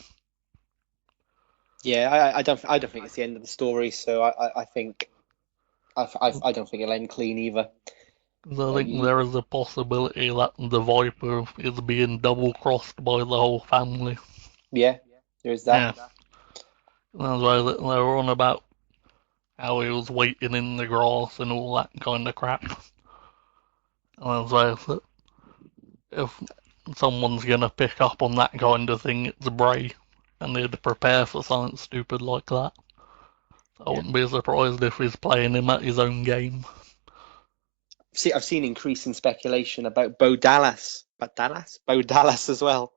Yeah, I don't think it's the end of the story. So I think I don't think it'll end clean either. I think there is a possibility that the Viper is being double-crossed by the whole family. Yeah, there is that. Yeah. That's why they were on about how he was waiting in the grass and all that kind of crap. And that's why if someone's gonna pick up on that kind of thing, it's Bray, and they'd prepare for something stupid like that. So I wouldn't be surprised if he's playing him at his own game. I've seen increasing speculation about Bo Dallas as well,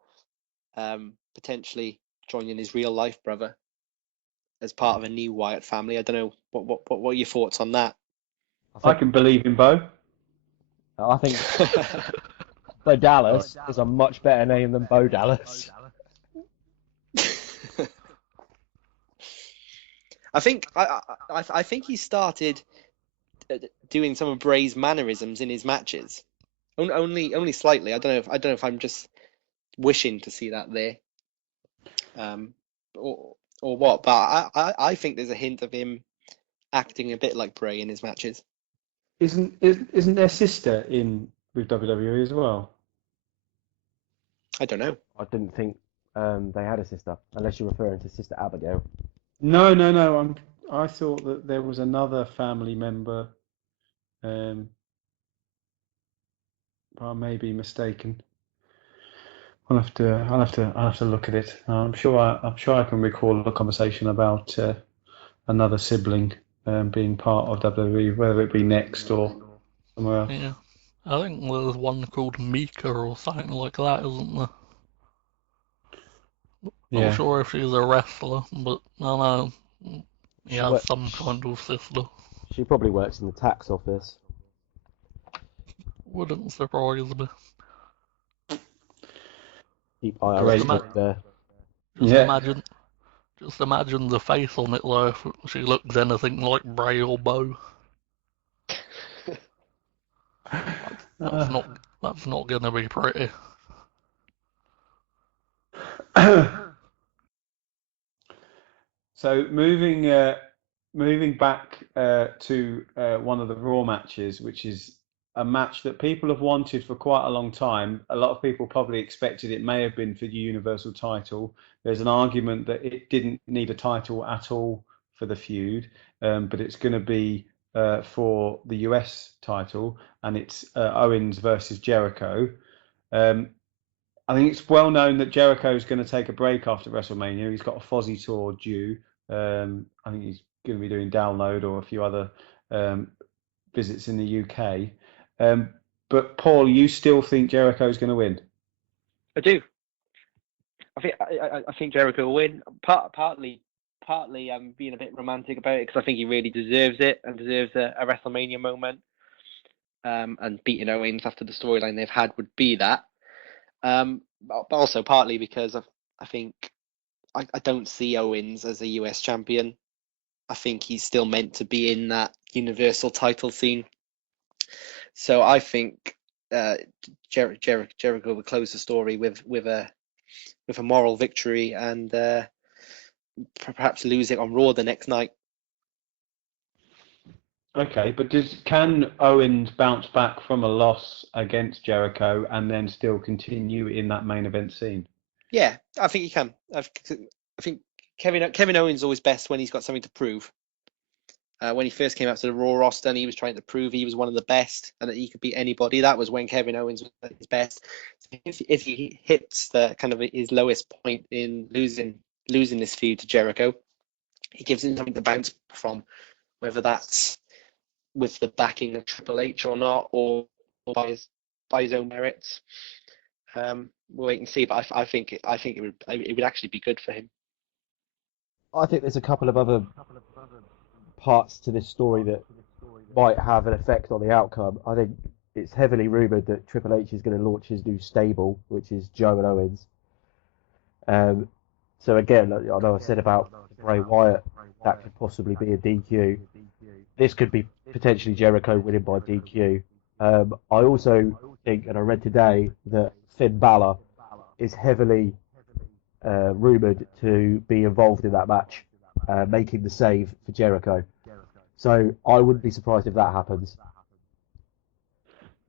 potentially joining his real life brother as part of a new Wyatt family. I don't know what are your thoughts on that? I can believe in Bo. I think Bo Dallas is a much better name than Bo Dallas. I think he started doing some of Bray's mannerisms in his matches, only slightly. I don't know if I'm just wishing to see that there. or what. But I think there's a hint of him acting a bit like Bray in his matches. Isn't their sister in with WWE as well? I don't know. I didn't think they had a sister, unless you're referring to Sister Abigail. No. I thought that there was another family member. I may be mistaken. I'll have to look at it. I'm sure I can recall a conversation about another sibling being part of WWE, whether it be Next or somewhere else. Yeah. I think there's one called Mika or something like that, isn't there? Not Yeah. sure if she's a wrestler, but I know he She has work, some kind of sister. she probably works in the tax office. Wouldn't surprise me. Keep Great. IRS money there. Just Yeah. imagine the face on it though. If she looks anything like Bray or Bo, that's Uh, not that's not gonna be pretty. So moving back to one of the Raw matches, which is a match that people have wanted for quite a long time. A lot of people probably expected it may have been for the Universal title. There's an argument that it didn't need a title at all for the feud, but it's going to be for the US title, and it's Owens versus Jericho. Um, I think it's well known that Jericho is going to take a break after WrestleMania. He's got a Fozzy tour due. I think he's going to be doing Download or a few other um, visits in the UK. But Paul, you still think Jericho is going to win? I do. I think Jericho will win. Partly, I'm being a bit romantic about it because I think he really deserves it and deserves a WrestleMania moment. And beating Owens after the storyline they've had would be that. But also partly because I think I don't see Owens as a US champion. I think he's still meant to be in that Universal title scene. So I think Jericho will close the story with a moral victory and perhaps lose it on Raw the next night. Okay, but can Owens bounce back from a loss against Jericho and then still continue in that main event scene? Yeah, I think he can. I think Kevin Owens is always best when he's got something to prove. When he first came out to the Raw roster, and he was trying to prove he was one of the best and that he could beat anybody. That was when Kevin Owens was at his best. So if he hits the kind of his lowest point in losing this feud to Jericho, he gives him something to bounce from, whether that's with the backing of Triple H or not, or by his own merits. We'll wait and see. But I think it would actually be good for him. I think there's a couple of other parts to this story that might have an effect on the outcome. I think it's heavily rumoured that Triple H is going to launch his new stable, which is Joe and Owens. So again, I know I said about Bray Wyatt, that could possibly be a DQ. This could be potentially Jericho winning by DQ. I also think, and I read today, that Finn Balor is heavily rumoured to be involved in that match, making the save for Jericho. So I wouldn't be surprised if that happens.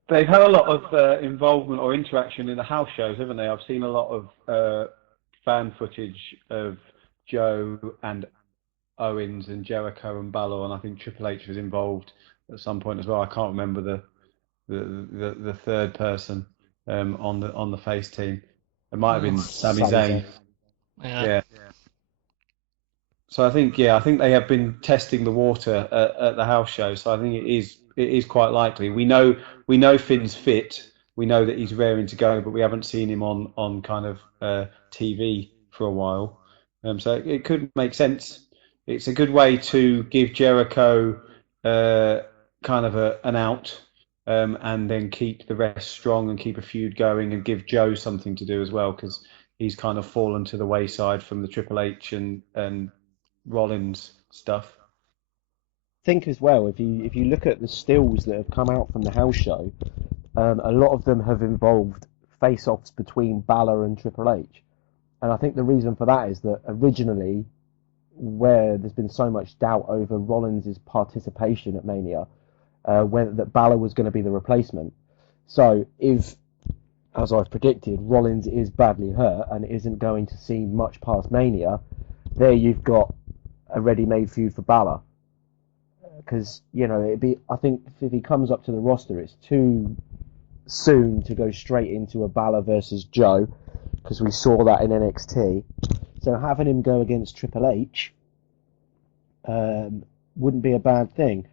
They've had a lot of involvement or interaction in the house shows, haven't they? I've seen a lot of fan footage of Joe and Owens and Jericho and Balor, and I think Triple H was involved at some point as well. I can't remember the third person on the face team. It might have been Sami Zayn. Yeah. Yeah. So I think they have been testing the water at the house show. So I think it is quite likely. We know Finn's fit. We know that he's raring to go, but we haven't seen him on kind of TV for a while. So it could make sense. It's a good way to give Jericho kind of an out, and then keep the rest strong and keep a feud going and give Joe something to do as well, because he's kind of fallen to the wayside from the Triple H and Rollins stuff. Think as well, if you look at the stills that have come out from the house show, a lot of them have involved face-offs between Balor and Triple H. And I think the reason for that is that originally, where there's been so much doubt over Rollins' participation at Mania, whether that Balor was going to be the replacement. So if, as I've predicted, Rollins is badly hurt and isn't going to see much past Mania, there you've got a ready-made feud for Balor. Because, I think if he comes up to the roster, it's too soon to go straight into a Balor versus Joe, because we saw that in NXT. So having him go against Triple H wouldn't be a bad thing.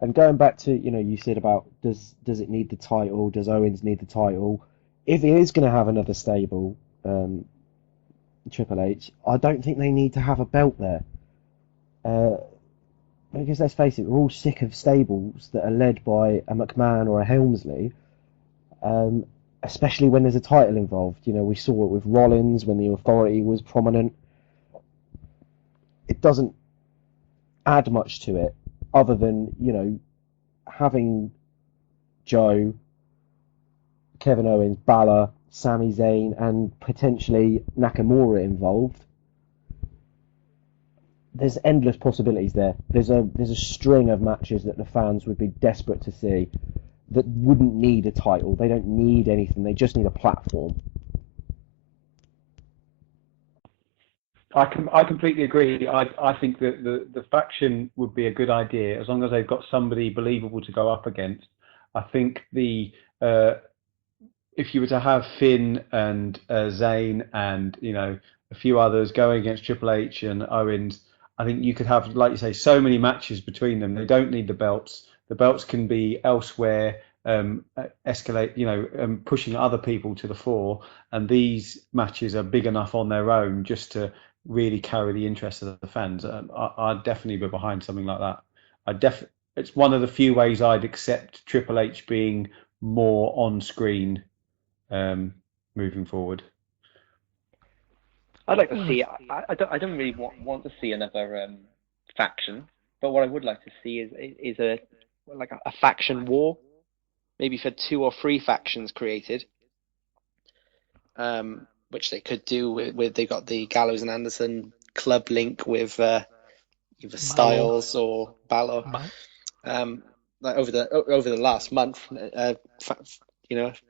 And going back to, you said about does it need the title? Does Owens need the title? If he is going to have another stable, Triple H, I don't think they need to have a belt there. Because let's face it, we're all sick of stables that are led by a McMahon or a Helmsley, especially when there's a title involved. We saw it with Rollins when the Authority was prominent. It doesn't add much to it other than, having Joe, Kevin Owens, Balor, Sami Zayn, and potentially Nakamura involved. There's endless possibilities there. There's a string of matches that the fans would be desperate to see that wouldn't need a title. They don't need anything. They just need a platform. I completely agree. I think that the faction would be a good idea as long as they've got somebody believable to go up against. I think if you were to have Finn and Zayn and a few others going against Triple H and Owens, I think you could have, like you say, so many matches between them. They don't need the belts. The belts can be elsewhere, escalate, pushing other people to the fore. And these matches are big enough on their own just to really carry the interest of the fans. I'd definitely be behind something like that. It's one of the few ways I'd accept Triple H being more on screen moving forward. I'd like to see. I don't really want to see another faction, but what I would like to see is a faction war, maybe for 2 or 3 factions created, which they could do with they got the Gallows and Anderson club link with either Styles or Balor. Like over the last month,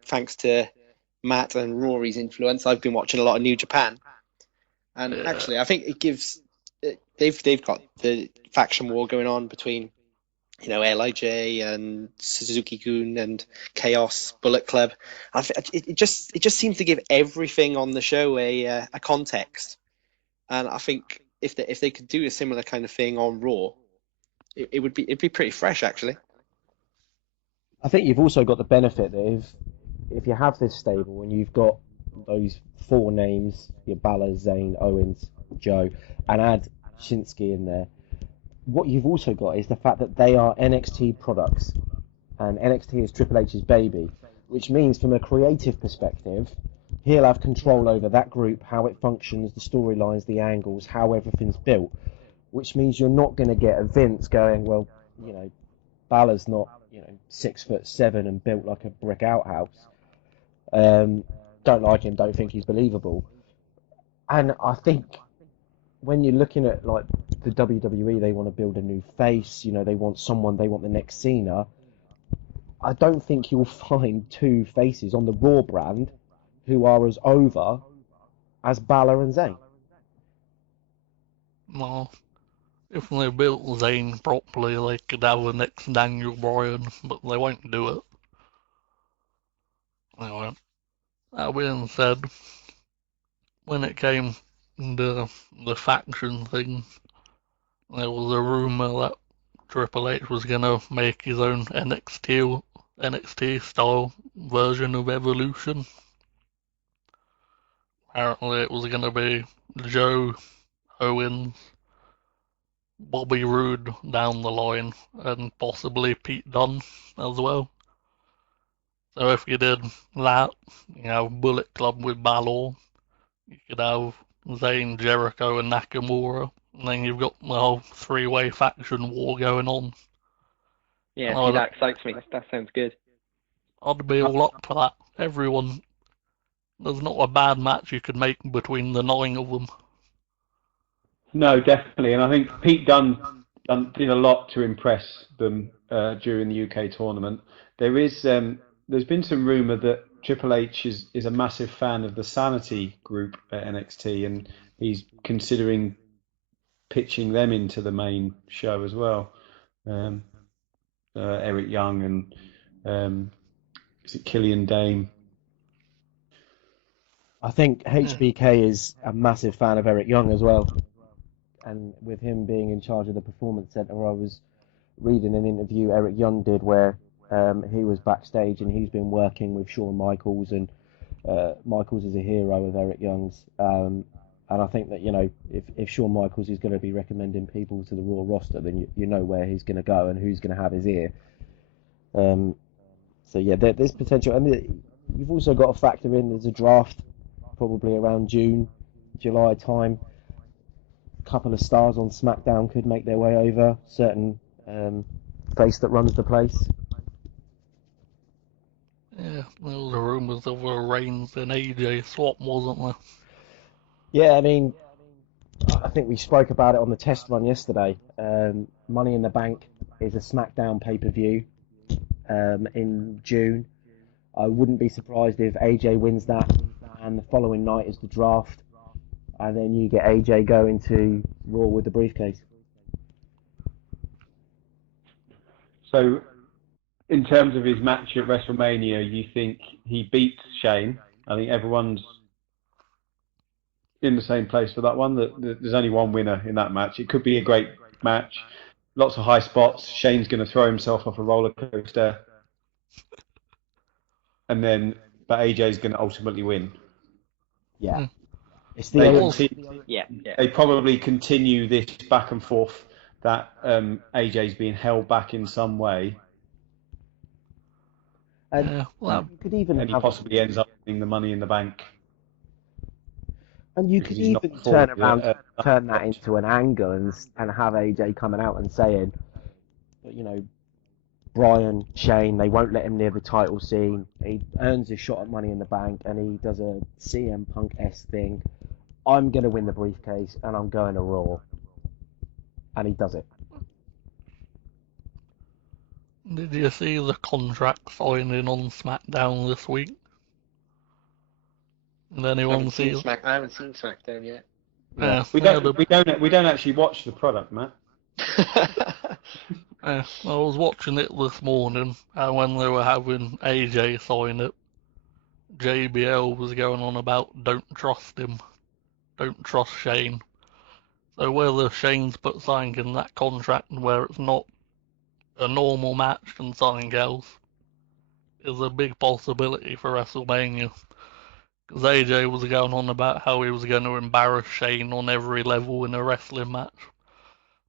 thanks to Matt and Rory's influence, I've been watching a lot of New Japan. And actually, I think it gives they've got the faction war going on between LIJ and Suzuki-gun and Chaos Bullet Club. It just seems to give everything on the show a context. And I think if they could do a similar kind of thing on Raw, it'd be pretty fresh actually. I think you've also got the benefit that if you have this stable and you've got those 4 names, your Balor, Zayn, Owens, Joe, and add Shinsuke in there, what you've also got is the fact that they are NXT products, and NXT is Triple H's baby, which means from a creative perspective, he'll have control over that group, how it functions, the storylines, the angles, how everything's built, which means you're not going to get a Vince going, well, Balor's not, 6'7" and built like a brick outhouse. Don't like him, don't think he's believable. And I think when you're looking at like the WWE, they want to build a new face, they want the next Cena. I don't think you'll find 2 faces on the Raw brand who are as over as Balor and Zayn. Well, if they built Zayn properly, they could have the next Daniel Bryan, but they won't do it. Anyway, that being said, when it came to the faction thing, there was a rumour that Triple H was going to make his own NXT style version of Evolution. Apparently it was going to be Joe, Owens, Bobby Roode down the line, and possibly Pete Dunne as well. So if you did that, Bullet Club with Balor, you could have Zayn, Jericho, and Nakamura, and then you've got the whole 3-way faction war going on. Yeah, see, that excites me. That sounds good. I'd be all up for that. Everyone there's not a bad match you could make between the 9 of them. No, definitely, and I think Pete Dunne did a lot to impress them during the UK tournament. There's been some rumour that Triple H is a massive fan of the Sanity group at NXT, and he's considering pitching them into the main show as well. Eric Young and is it Killian Dane? I think HBK is a massive fan of Eric Young as well. And with him being in charge of the Performance Center, I was reading an interview Eric Young did where he was backstage and he's been working with Shawn Michaels, and Michaels is a hero of Eric Young's. And I think that, you know, if Shawn Michaels is going to be recommending people to the Raw roster, then you know where he's going to go and who's going to have his ear. So yeah, there's potential, and you've also got to factor in there's a draft probably around June, July time. A couple of stars on SmackDown could make their way over. Certain face that runs the place. Yeah, there was rumours of a Reigns and AJ swap, wasn't there? Yeah, I mean, I think we spoke about it on the test run yesterday. Money in the Bank is a SmackDown pay-per-view in June. I wouldn't be surprised if AJ wins that, and the following night is the draft, and then you get AJ going to Raw with the briefcase. So, in terms of his match at WrestleMania, you think he beats Shane? I think everyone's in the same place for that one. That there's only one winner in that match. It could be a great match, lots of high spots. Shane's going to throw himself off a roller coaster, but AJ's going to ultimately win. Yeah, it's They probably continue this back and forth that AJ's being held back in some way. And Yeah, you could even and he possibly ends up winning the Money in the Bank. And you could even turn that into an angle and have AJ coming out and saying, you know, Brian, Shane, they won't let him near the title scene. He earns a shot at Money in the Bank, and he does a CM Punk-esque thing. I'm going to win the briefcase, and I'm going to Raw. And he does it. Did you see the contract signing on SmackDown this week? Did anyone see it? I haven't seen SmackDown yet. Yeah, we don't actually watch the product, Matt. I was watching it this morning, and when they were having AJ sign it, JBL was going on about don't trust him, don't trust Shane. So whether Shane's put something in that contract where it's not a normal match and something else is a big possibility for WrestleMania. Because AJ was going on about how he was going to embarrass Shane on every level in a wrestling match.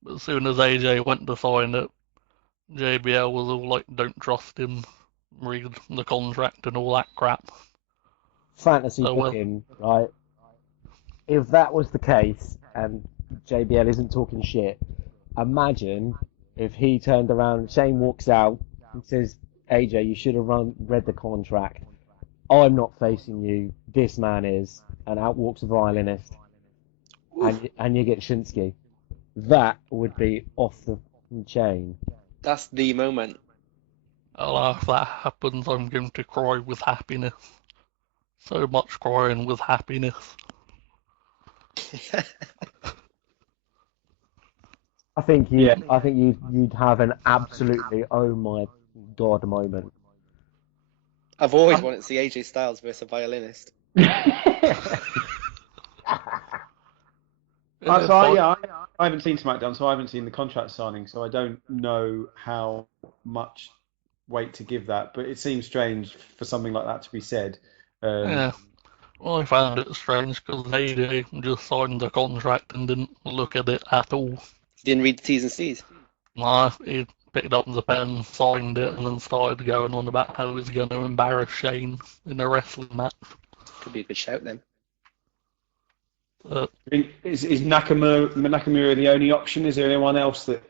But as soon as AJ went to sign it, JBL was all like, don't trust him, read the contract and all that crap. Fantasy booking, right? If that was the case, and JBL isn't talking shit, imagine if he turned around, Shane walks out and says, AJ, you should have read the contract. I'm not facing you, this man is, and out walks a violinist, and you get Shinsuke. That would be off the chain. That's the moment. If that happens, I'm going to cry with happiness. So much crying with happiness. I think you'd have an absolutely oh my god moment. I've always wanted to see AJ Styles versus a violinist. I haven't seen SmackDown, so I haven't seen the contract signing, so I don't know how much weight to give that. But it seems strange for something like that to be said. Yeah. Well, I found it strange because AJ just signed the contract and didn't look at it at all. Didn't read the T's and C's? Nah, he picked up the pen, signed it, and then started going on about how he's going to embarrass Shane in a wrestling match. Could be a good shout then. Is Nakamura the only option? Is there anyone else that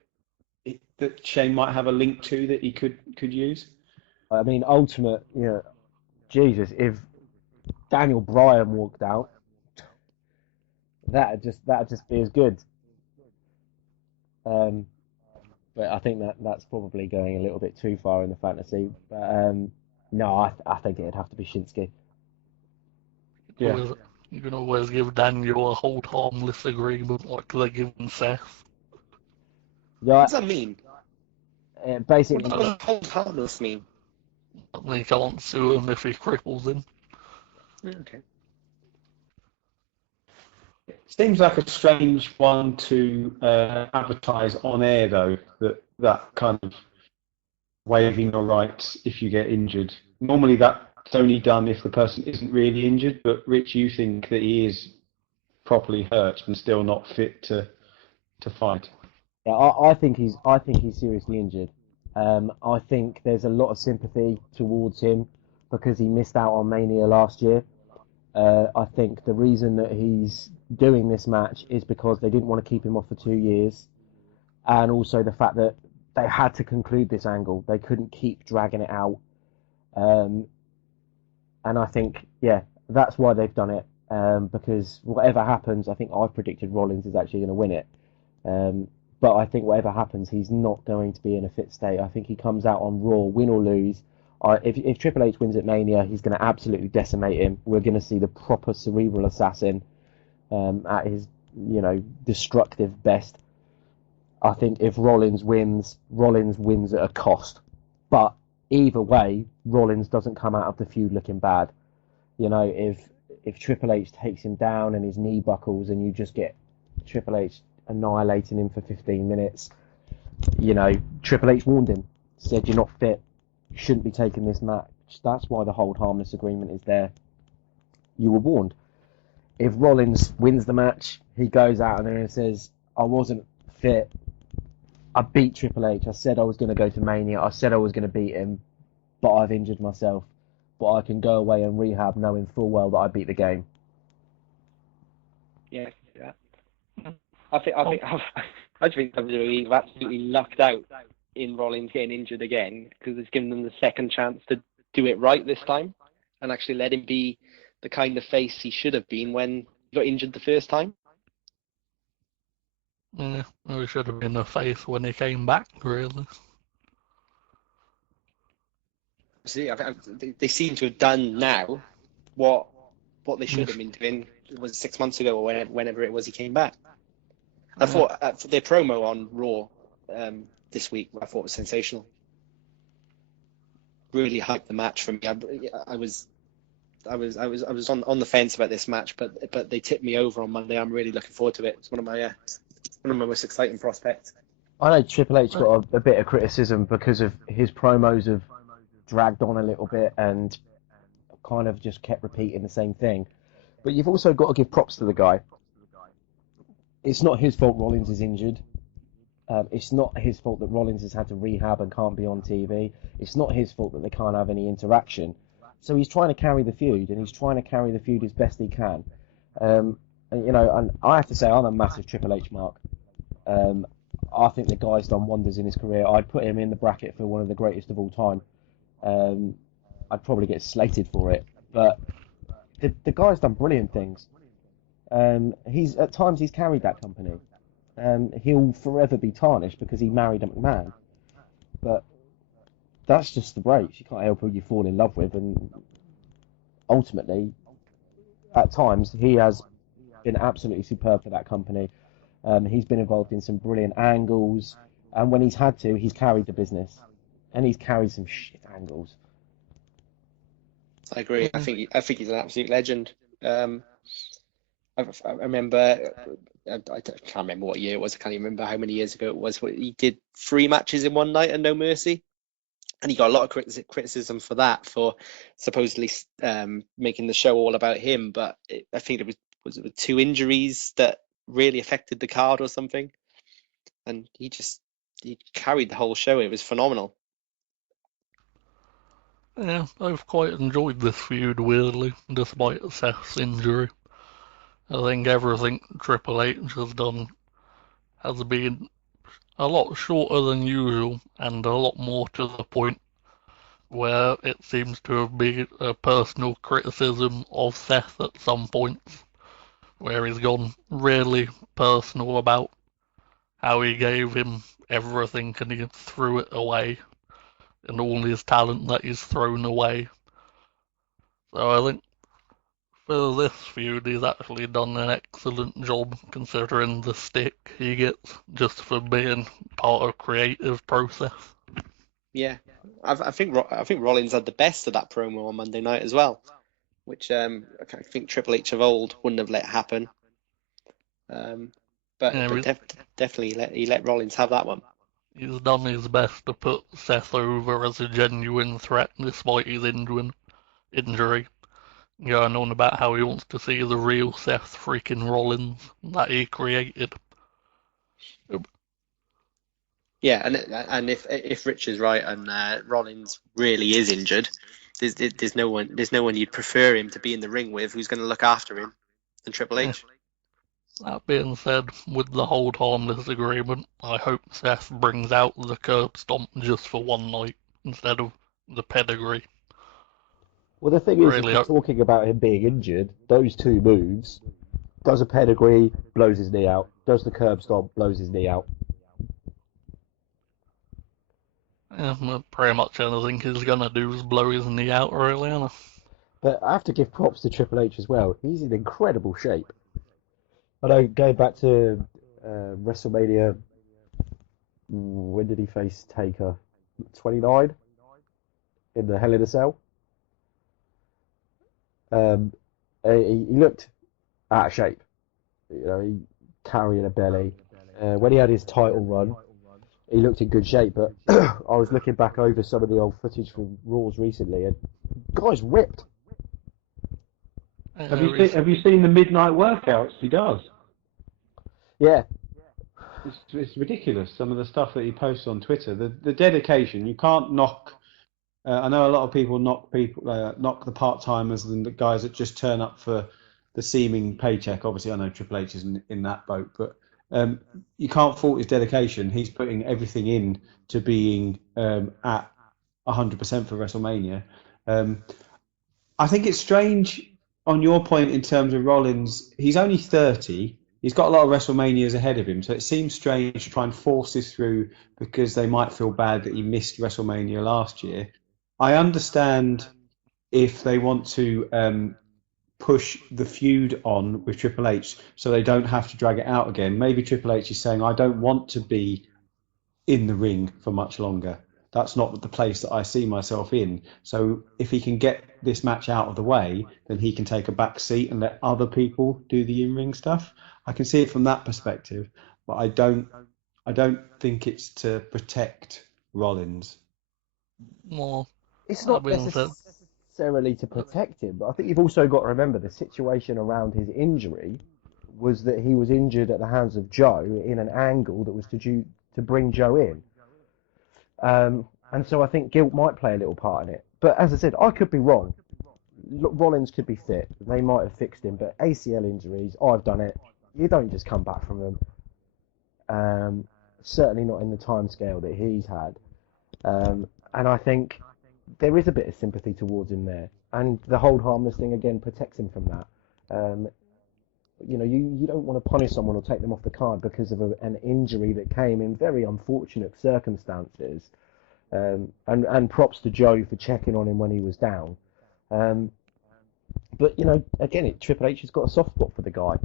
Shane might have a link to that he could use? I mean, Ultimate, Jesus, if Daniel Bryan walked out, that'd just be as good. Um, but I think that's probably going a little bit too far in the fantasy. But no, I think it'd have to be Shinsuke. Yeah. You can always give Daniel a hold harmless agreement like they're giving Seth. Yeah, What does that mean? basically, What does hold harmless mean? They can't sue him if he cripples him. Okay. Seems like a strange one to advertise on air, though. That kind of waiving your rights if you get injured. Normally, that's only done if the person isn't really injured. But Rich, you think that he is properly hurt and still not fit to fight? yeah, I think he's seriously injured. I think there's a lot of sympathy towards him because he missed out on Mania last year. I think the reason that he's doing this match is because they didn't want to keep him off for 2 years, and also the fact that they had to conclude this angle. They couldn't keep dragging it out. Um, and I think, yeah, that's why they've done it. Because whatever happens, I think I've predicted Rollins is actually going to win it. But I think whatever happens, he's not going to be in a fit state. I think he comes out on Raw, win or lose. If Triple H wins at Mania, he's going to absolutely decimate him. We're going to see the proper cerebral assassin at his, destructive best. I think if Rollins wins at a cost. But either way, Rollins doesn't come out of the feud looking bad. If Triple H takes him down and his knee buckles and you just get Triple H annihilating him for 15 minutes, Triple H warned him, said you're not fit, you shouldn't be taking this match. That's why the hold harmless agreement is there. You were warned. If Rollins wins the match, he goes out there and says, I wasn't fit. I beat Triple H. I said I was going to go to Mania. I said I was going to beat him, but I've injured myself. But I can go away and rehab knowing full well that I beat the game. Yeah. I think WWE have absolutely lucked out in Rollins getting injured again because it's given them the second chance to do it right this time and actually let him be the kind of face he should have been when he got injured the first time. Yeah, he should have been a face when he came back, really. See, they seem to have done now what they should have been doing. Was it 6 months ago or whenever it was he came back? I thought their promo on Raw this week, I thought was sensational. Really hyped the match for me. I was on the fence about this match, but they tipped me over on Monday. I'm really looking forward to it. It's one of my most exciting prospects. I know Triple H got a bit of criticism because of his promos have dragged on a little bit and kind of just kept repeating the same thing. But you've also got to give props to the guy. It's not his fault Rollins is injured. It's not his fault that Rollins has had to rehab and can't be on TV. It's not his fault that they can't have any interaction. So he's trying to carry the feud, and he's trying to carry the feud as best he can. And I have to say, I'm a massive Triple H mark. I think the guy's done wonders in his career. I'd put him in the bracket for one of the greatest of all time. I'd probably get slated for it, but the guy's done brilliant things. He's at times he's carried that company. He'll forever be tarnished because he married a McMahon, but that's just the breaks. You can't help who you fall in love with, and ultimately, at times, he has been absolutely superb for that company. He's been involved in some brilliant angles, and when he's had to, he's carried the business, and he's carried some shit angles. I agree. I think he's an absolute legend. I remember, I can't remember what year it was. I can't even remember how many years ago it was. He did 3 matches in one night and No Mercy, and he got a lot of criticism for that, for supposedly making the show all about him. But I think it was 2 injuries that really affected the card or something, and he carried the whole show. It was phenomenal. Yeah, I've quite enjoyed this feud, weirdly, despite Seth's injury. I think everything Triple H has done has been a lot shorter than usual and a lot more to the point. where it seems to have been a personal criticism of Seth at some points, where he's gone really personal about how he gave him everything and he threw it away, and all his talent that he's thrown away. So I think for this feud, he's actually done an excellent job considering the stick he gets just for being part of creative process. Yeah, I think Rollins had the best of that promo on Monday night as well, which I think Triple H of old wouldn't have let happen. But Yeah, definitely he let Rollins have that one. he's done his best to put Seth over as a genuine threat despite his injury. Going on about how he wants to see the real Seth freaking Rollins that he created. Yeah, and if Rich is right and Rollins really is injured, there's no one you'd prefer him to be in the ring with who's going to look after him than Triple Yeah. H. That being said, with the hold harmless agreement, I hope Seth brings out the curb stomp just for one night instead of the pedigree. Well, the thing is, if Really you're hope. talking about him being injured, those two moves, does a pedigree, blows his knee out. Does the curb stomp, blows his knee out. Yeah, pretty much anything he's gonna do is blow his knee out, really, and But I have to give props to Triple H as well. He's in incredible shape. I know, going back to WrestleMania, when did he face Taker? 29 in the Hell in a Cell. Um, he looked out of shape. You know, he carrying a belly. When he had his title run, he looked in good shape. But I was looking back over some of the old footage from Raws recently, and guy's ripped. Have you seen the midnight workouts he does? Yeah, It's ridiculous. Some of the stuff that he posts on Twitter, the dedication. You can't knock. I know a lot of people knock the part timers and the guys that just turn up for the seeming paycheck. Obviously, I know Triple H is in that boat, but you can't fault his dedication. He's putting everything in to being at 100% for WrestleMania. I think it's strange on your point in terms of Rollins. He's only 30. He's got a lot of WrestleManias ahead of him, so it seems strange to try and force this through because they might feel bad that he missed WrestleMania last year. I understand if they want to push the feud on with Triple H so they don't have to drag it out again. Maybe Triple H is saying, I don't want to be in the ring for much longer. That's not the place that I see myself in. So if he can get this match out of the way, then he can take a back seat and let other people do the in-ring stuff. I can see it from that perspective, but I don't think it's to protect Rollins. well, it's that not being said, necessarily to protect him, but I think you've also got to remember the situation around his injury was that he was injured at the hands of Joe in an angle that was to bring Joe in. And so I think guilt might play a little part in it. But as I said, I could be wrong. Rollins could be fit. They might have fixed him, but ACL injuries, I've done it. You don't just come back from them. Certainly not in the time scale that he's had. And I think there is a bit of sympathy towards him there. And the hold harmless thing, again, protects him from that. You don't want to punish someone or take them off the card because of an injury that came in very unfortunate circumstances. And props to Joe for checking on him when he was down. But again, Triple H has got a soft spot for the guy,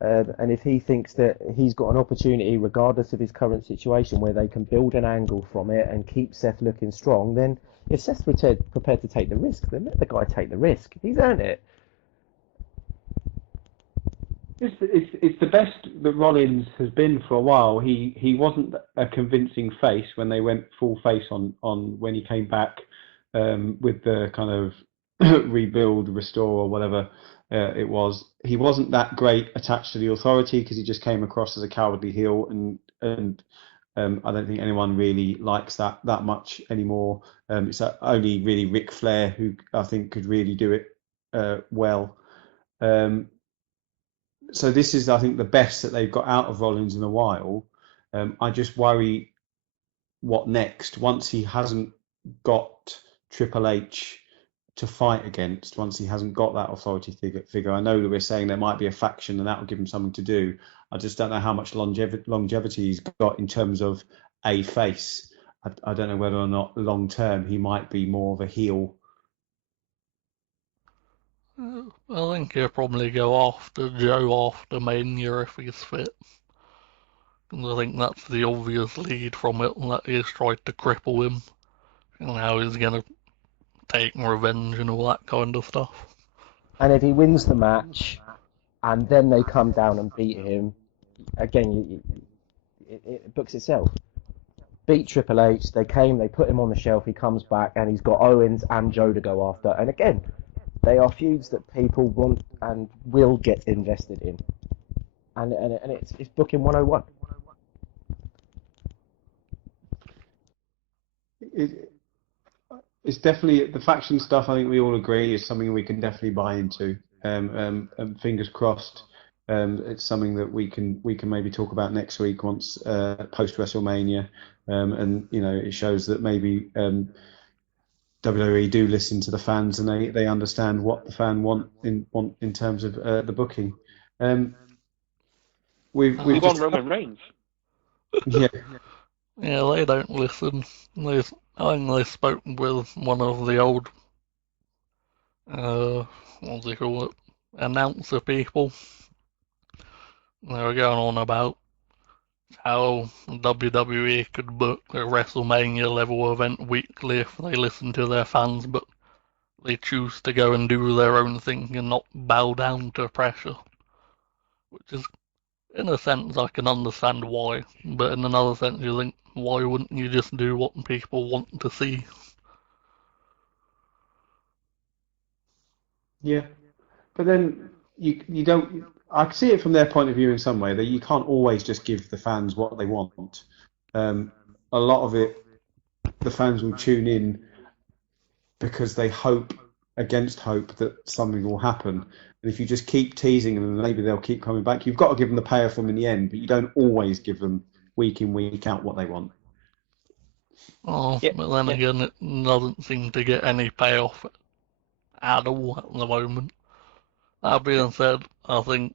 and if he thinks that he's got an opportunity, regardless of his current situation, where they can build an angle from it and keep Seth looking strong, then if Seth's prepared to take the risk, then let the guy take the risk. He's earned it. It's the best that Rollins has been for a while. He wasn't a convincing face when they went full face on when he came back with the kind of rebuild, restore, or whatever it was. He wasn't that great attached to the authority because he just came across as a cowardly heel, and I don't think anyone really likes that much anymore. It's only really Ric Flair who I think could really do it well. So this is, I think, the best that they've got out of Rollins in a while. I just worry what next once he hasn't got Triple H to fight against once he hasn't got that authority figure. I know that we're saying there might be a faction and that will give him something to do. I just don't know how much longevity he's got in terms of a face. I don't know whether or not long term he might be more of a heel. I think he'll probably go after Joe after Mania if he's fit. And I think that's the obvious lead from it, that he's tried to cripple him, and how he's gonna take revenge and all that kind of stuff. And if he wins the match, and then they come down and beat him, again, it books itself. Beat Triple H, they put him on the shelf, he comes back, and he's got Owens and Joe to go after. And again, they are feuds that people want and will get invested in. And it's booking 101. It's definitely the faction stuff. I think we all agree is something we can definitely buy into. Fingers crossed. It's something that we can maybe talk about next week once post WrestleMania, and it shows that maybe WWE do listen to the fans and they understand what the fan want in terms of the booking. We We've want just Roman Reigns. yeah. Yeah, they don't listen. I think they spoke with one of the old, what do you call it, announcer people. They were going on about how WWE could book a WrestleMania level event weekly if they listen to their fans, but they choose to go and do their own thing and not bow down to pressure. Which is, in a sense, I can understand why, but in another sense, you think, why wouldn't you just do what people want to see? Yeah, but then you don't. I see it from their point of view in some way that you can't always just give the fans what they want. A lot of it, the fans will tune in because they hope against hope that something will happen. And if you just keep teasing them, maybe they'll keep coming back. You've got to give them the payoff from in the end, but you don't always give them week in, week out what they want. Oh, Yeah, but then yeah. again, it doesn't seem to get any payoff at all at the moment. That being said, I think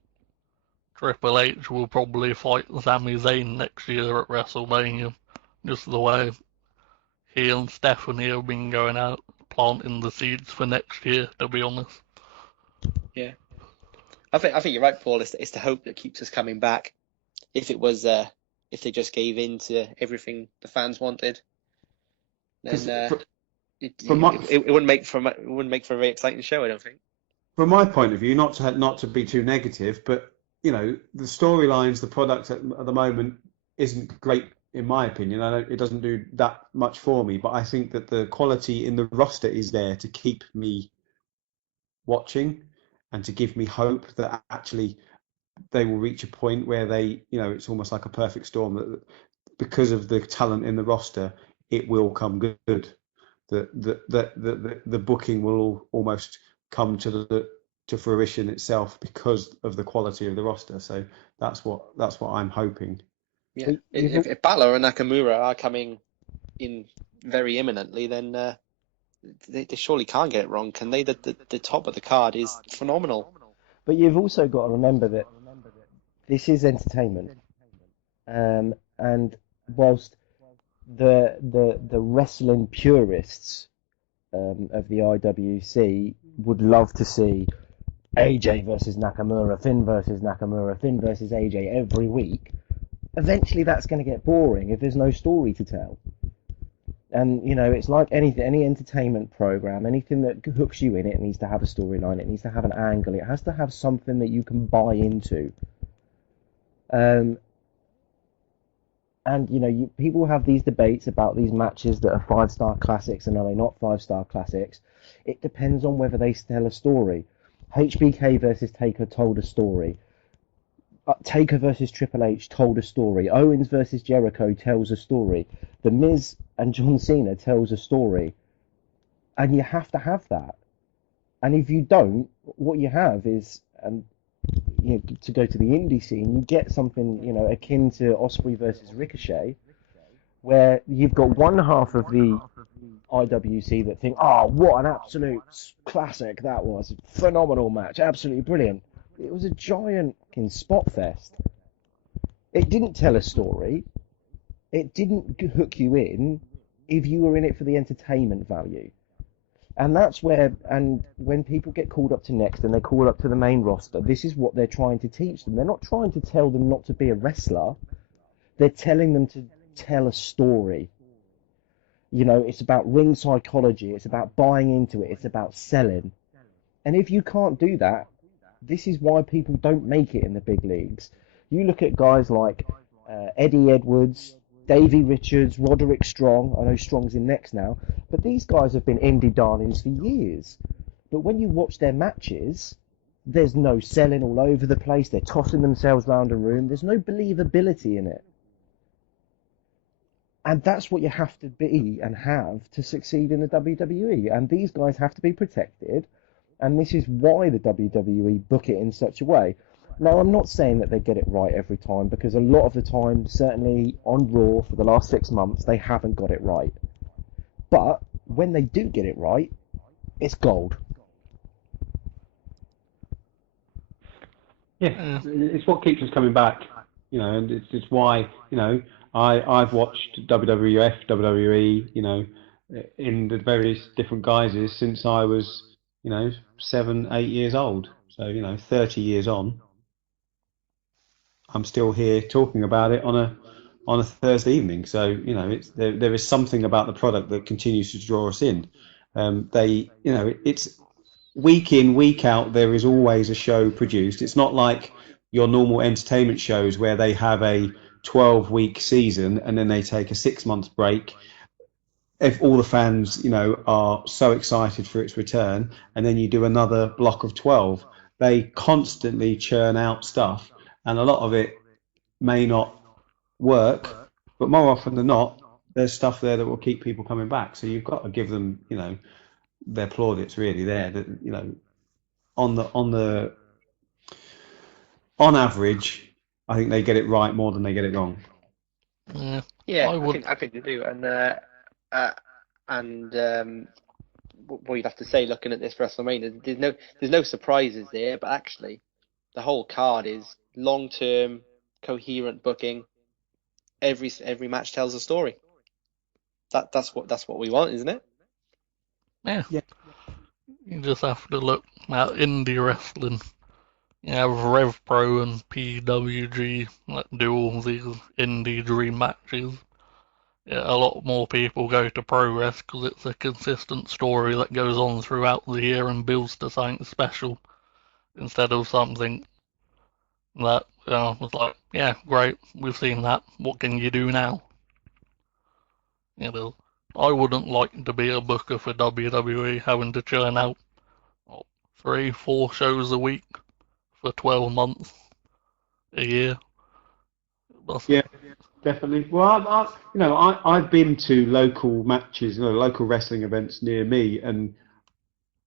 Triple H will probably fight Sami Zayn next year at WrestleMania, just the way he and Stephanie have been going out planting the seeds for next year, to be honest. Yeah. I think you're right, Paul. It's the hope that keeps us coming back. If it was if they just gave in to everything the fans wanted, then it wouldn't make for a very exciting show, I don't think. From my point of view, not to be too negative, but the storylines, the product at the moment isn't great in my opinion. It doesn't do that much for me, but I think that the quality in the roster is there to keep me watching and to give me hope that actually they will reach a point where it's almost like a perfect storm that because of the talent in the roster, it will come good. The booking will almost come to fruition itself because of the quality of the roster. So that's what I'm hoping. Yeah. If Balor and Nakamura are coming in very imminently, then they surely can't get it wrong, can they? The top of the card is phenomenal. But you've also got to remember that this is entertainment, and whilst the wrestling purists of the IWC would love to see AJ versus Nakamura, Finn versus Nakamura, Finn versus AJ every week, eventually that's going to get boring if there's no story to tell. And it's like any entertainment program, anything that hooks you in, it needs to have a storyline, it needs to have an angle, it has to have something that you can buy into. And people have these debates about these matches that are 5-star classics and are they not 5-star classics. It depends on whether they tell a story. HBK versus Taker told a story. Taker versus Triple H told a story. Owens versus Jericho tells a story. The Miz and John Cena tells a story. And you have to have that. And if you don't, what you have is, to go to the indie scene, you get something, akin to Osprey versus Ricochet, where you've got one half of the IWC that think, oh, what an absolute classic that was. Phenomenal match. Absolutely brilliant. It was a giant fucking spot fest. It didn't tell a story. It didn't hook you in if you were in it for the entertainment value. And that's where, and when people get called up to next and they call up to the main roster, this is what they're trying to teach them. They're not trying to tell them not to be a wrestler. They're telling them to tell a story. You know, it's about ring psychology. It's about buying into it. It's about selling. And if you can't do that, this is why people don't make it in the big leagues. You look at guys like Eddie Edwards, Davey Richards, Roderick Strong. I know Strong's in next now, but these guys have been indie darlings for years. But when you watch their matches, there's no selling all over the place. They're tossing themselves around a room. There's no believability in it. And that's what you have to be and have to succeed in the WWE. And these guys have to be protected. And this is why the WWE book it in such a way. Now, I'm not saying that they get it right every time, because a lot of the time, certainly on Raw for the last 6 months, they haven't got it right. But when they do get it right, it's gold. Yeah, it's what keeps us coming back, you know, and it's why, you know, I've watched WWF, WWE, you know, in the various different guises since I was, you know, 7, 8 years old. So, you know, 30 years on, I'm still here talking about it on a Thursday evening. So, you know, it's there is something about the product that continues to draw us in. You know, it's week in, week out, there is always a show produced. It's not like your normal entertainment shows where they have a 12-week season and then they take a 6-month break. If all the fans, you know, are so excited for its return, and then you do another block of 12, they constantly churn out stuff, and a lot of it may not work, but more often than not, there's stuff there that will keep people coming back. So you've got to give them, you know, their plaudits really there. That, you know, on average, I think they get it right more than they get it wrong. Yeah, Yeah, I would. I think they do, and what you'd have to say looking at this WrestleMania, there's no surprises there, but actually, the whole card is long-term, coherent booking. Every match tells a story. That's what we want, isn't it? Yeah, Yeah. you just have to look at indie wrestling. You have Rev Pro and PWG that do all these indie dream matches. Yeah, a lot more people go to Progress because it's a consistent story that goes on throughout the year and builds to something special instead of something that was like, yeah, great, we've seen that. What can you do now? You know, I wouldn't like to be a booker for WWE having to churn out 3, 4 shows a week for 12 months a year. Yeah, definitely. Well, you know, I've been to local matches, you know, local wrestling events near me, and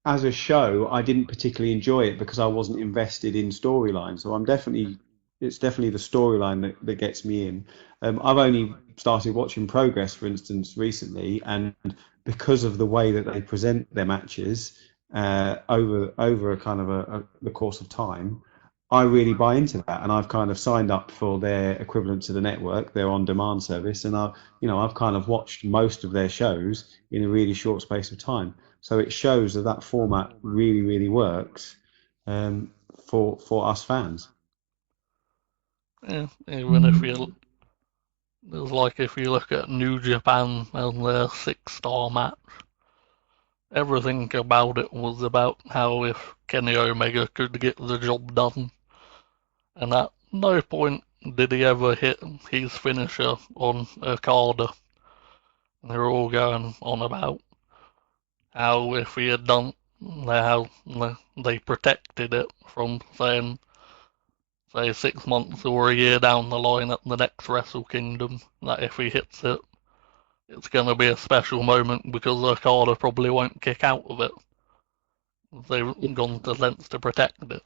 as a show, I didn't particularly enjoy it because I wasn't invested in storyline. So it's definitely the storyline that gets me in. I've only started watching Progress, for instance, recently, and because of the way that they present their matches over a kind of the course of time, I really buy into that, and I've kind of signed up for their equivalent to the network, their on-demand service, and I've kind of watched most of their shows in a really short space of time. So it shows that format really, really works for us fans. Yeah, even if you, it's like if you look at New Japan and their 6-star match, everything about it was about how if Kenny Omega could get the job done, and at no point did he ever hit his finisher on Okada. They're all going on about how if he had done how they protected it from saying, say, 6 months or a year down the line at the next Wrestle Kingdom, that if he hits it, it's going to be a special moment because Okada probably won't kick out of it. They've gone to lengths to protect it.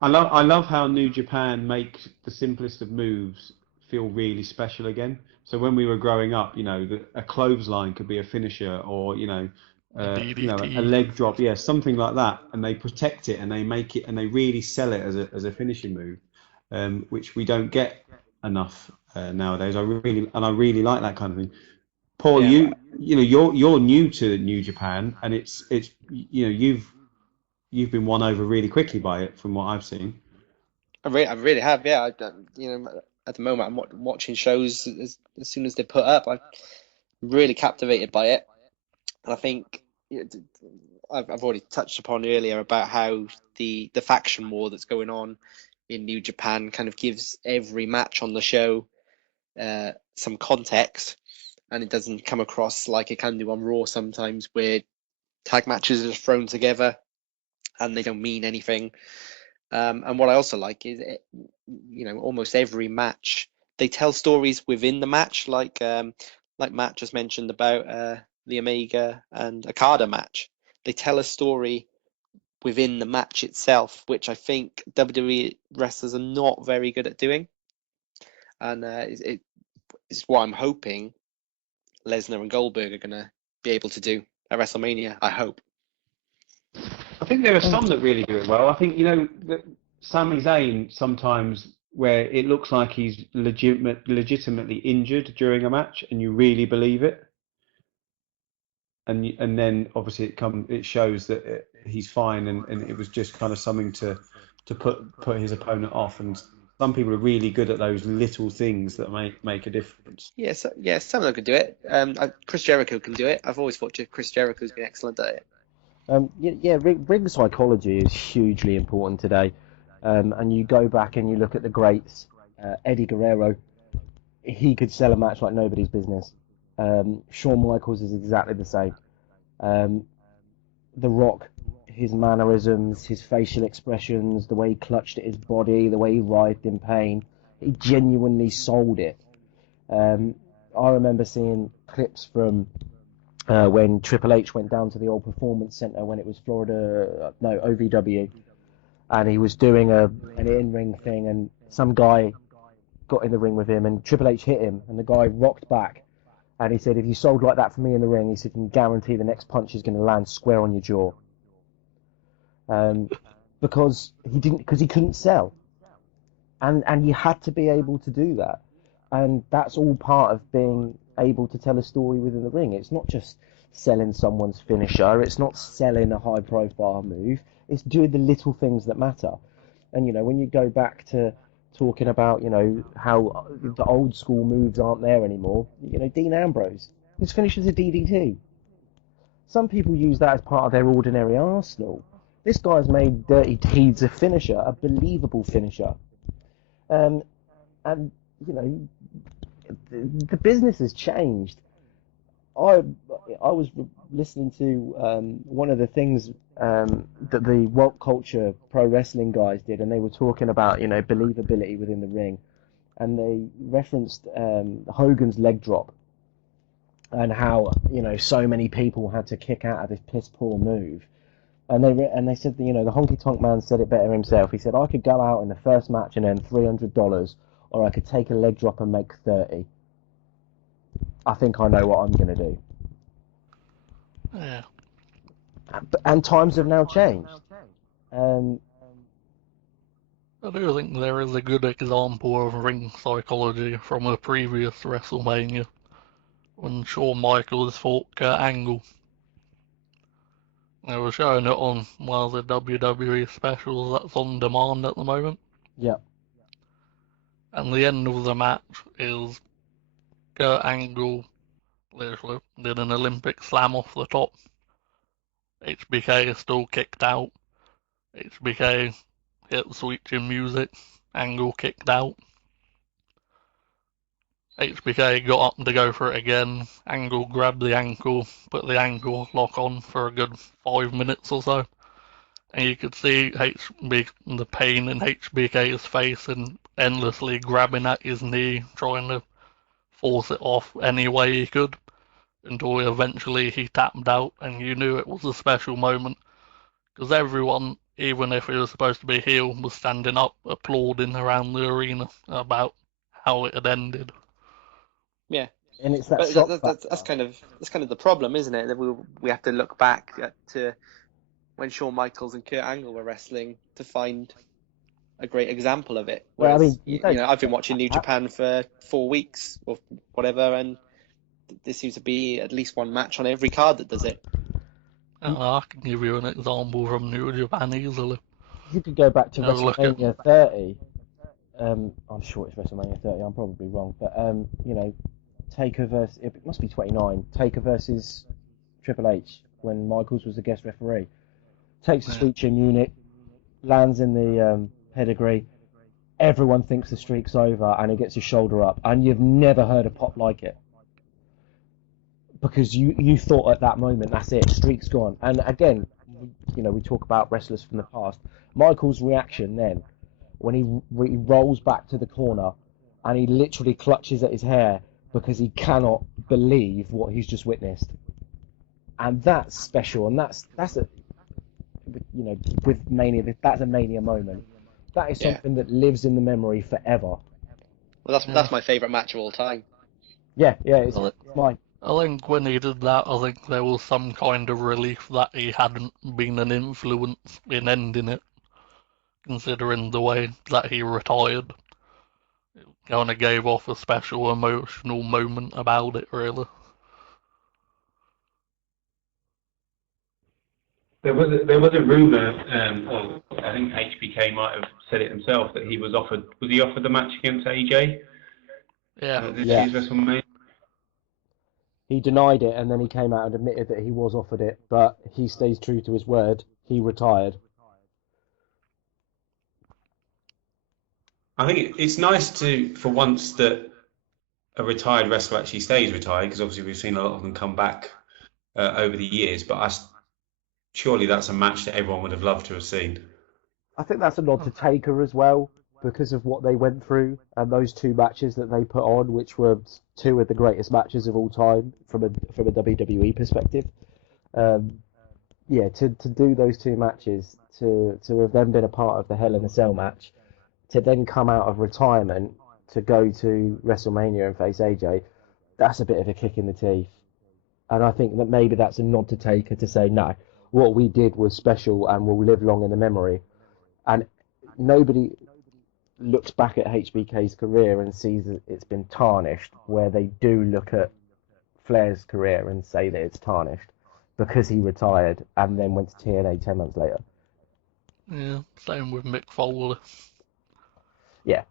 I love how New Japan makes the simplest of moves feel really special again. So when we were growing up, a clothesline could be a finisher, or a DDT. leg drop, yeah, something like that, and they protect it and they make it and they really sell it as a finishing move, which we don't get enough nowadays. I really like that kind of thing. Paul, Yeah, you're new to New Japan, and it's you've been won over really quickly by it from what I've seen. I really have. Yeah, at the moment I'm watching shows as soon as they put up. I'm really captivated by it, and I think I've already touched upon earlier about how the faction war that's going on in New Japan kind of gives every match on the show some context, and it doesn't come across like it can do on Raw sometimes, where tag matches are just thrown together and they don't mean anything. And what I also like is, almost every match they tell stories within the match, like Matt just mentioned about the Omega and Okada match. They tell a story within the match itself, which I think WWE wrestlers are not very good at doing, and it's what I'm hoping Lesnar and Goldberg are gonna be able to do at WrestleMania. I hope. I think there are some that really do it well. I think that Sami Zayn sometimes, where it looks like he's legitimately injured during a match, and you really believe it, and then obviously it shows that he's fine, and it was just kind of something to put his opponent off. And some people are really good at those little things that make a difference. Yeah, some of them can do it. Chris Jericho can do it. I've always thought Chris Jericho's been excellent at it. Ring psychology is hugely important today. And you go back and you look at the greats. Eddie Guerrero, he could sell a match like nobody's business. Shawn Michaels is exactly the same. The Rock, his mannerisms, his facial expressions, the way he clutched at his body, the way he writhed in pain, he genuinely sold it. I remember seeing clips from when Triple H went down to the old Performance Center when it was OVW, and he was doing an in-ring thing, and some guy got in the ring with him, and Triple H hit him, and the guy rocked back, and he said, "If you sold like that for me in the ring," he said, "you can guarantee the next punch is going to land square on your jaw." Because he couldn't sell, and you had to be able to do that, and that's all part of being able to tell a story within the ring. It's not just selling someone's finisher, it's not selling a high profile move, it's doing the little things that matter. And when you go back to talking about how the old school moves aren't there anymore, Dean Ambrose, his finisher's a DDT. Some people use that as part of their ordinary arsenal. This guy's made Dirty Deeds a finisher, a believable finisher. And the business has changed. I was listening to one of the things that the woke culture pro wrestling guys did, and they were talking about believability within the ring, and they referenced Hogan's leg drop, and how so many people had to kick out of this piss poor move, and they said the honky tonk man said it better himself. He said, "I could go out in the first match and earn $300, or I could take a leg drop and make 30. I think I know what I'm going to do." Yeah. And times have now changed. I do think there is a good example of ring psychology from a previous WrestleMania when Shawn Michaels fought Kurt Angle. They were showing it on one of the WWE specials that's on demand at the moment. Yeah. And the end of the match is Kurt Angle literally did an Olympic slam off the top. HBK is still kicked out. HBK hit the switching music. Angle kicked out. HBK got up to go for it again. Angle grabbed the ankle, put the ankle lock on for a good 5 minutes or so. And you could see the pain in HBK's face and endlessly grabbing at his knee, trying to force it off any way he could, until eventually he tapped out, and you knew it was a special moment, because everyone, even if he was supposed to be heel, was standing up applauding around the arena about how it had ended. Yeah, And it's that but shock that's factor. kind of the problem, isn't it? That we have to look back to when Shawn Michaels and Kurt Angle were wrestling to find a great example of it. Well, I Whereas, mean, you don't I've been get watching New that. Japan for 4 weeks or whatever, and there seems to be at least one match on every card that does it. I can give you an example from New Japan easily. You could go back to Look at WrestleMania 30. I'm sure it's WrestleMania 30. I'm probably wrong, but Taker versus it must be 29. Taker versus Triple H when Michaels was the guest referee. Takes the Sweet Chin unit, lands in the pedigree. Everyone thinks the streak's over, and he gets his shoulder up, and you've never heard a pop like it because you thought at that moment that's it, streak's gone. And again, we talk about wrestlers from the past. Michael's reaction then when he rolls back to the corner and he literally clutches at his hair because he cannot believe what he's just witnessed, and that's special, and that's a with Mania, that's a Mania moment. That is something that lives in the memory forever. Well, that's my favourite match of all time. Yeah, it's mine. I think when he did that, I think there was some kind of relief that he hadn't been an influence in ending it, considering the way that he retired. It kind of gave off a special emotional moment about it, really. There was a rumor, or I think HBK might have said it himself, that he was offered. Was he offered the match against AJ? Yeah. This year's WrestleMania. He denied it, and then he came out and admitted that he was offered it, but he stays true to his word. He retired. I think it's nice for once that a retired wrestler actually stays retired, because obviously we've seen a lot of them come back over the years, but surely that's a match that everyone would have loved to have seen. I think that's a nod to Taker as well, because of what they went through and those two matches that they put on, which were two of the greatest matches of all time from a WWE perspective. To do those two matches, to have then been a part of the Hell in a Cell match, to then come out of retirement to go to WrestleMania and face AJ, that's a bit of a kick in the teeth. And I think that maybe that's a nod to Taker to say, no, what we did was special and will live long in the memory. And nobody looks back at HBK's career and sees that it's been tarnished, where they do look at Flair's career and say that it's tarnished because he retired and then went to TNA 10 months later. Yeah, same with Mick Foley. Yeah.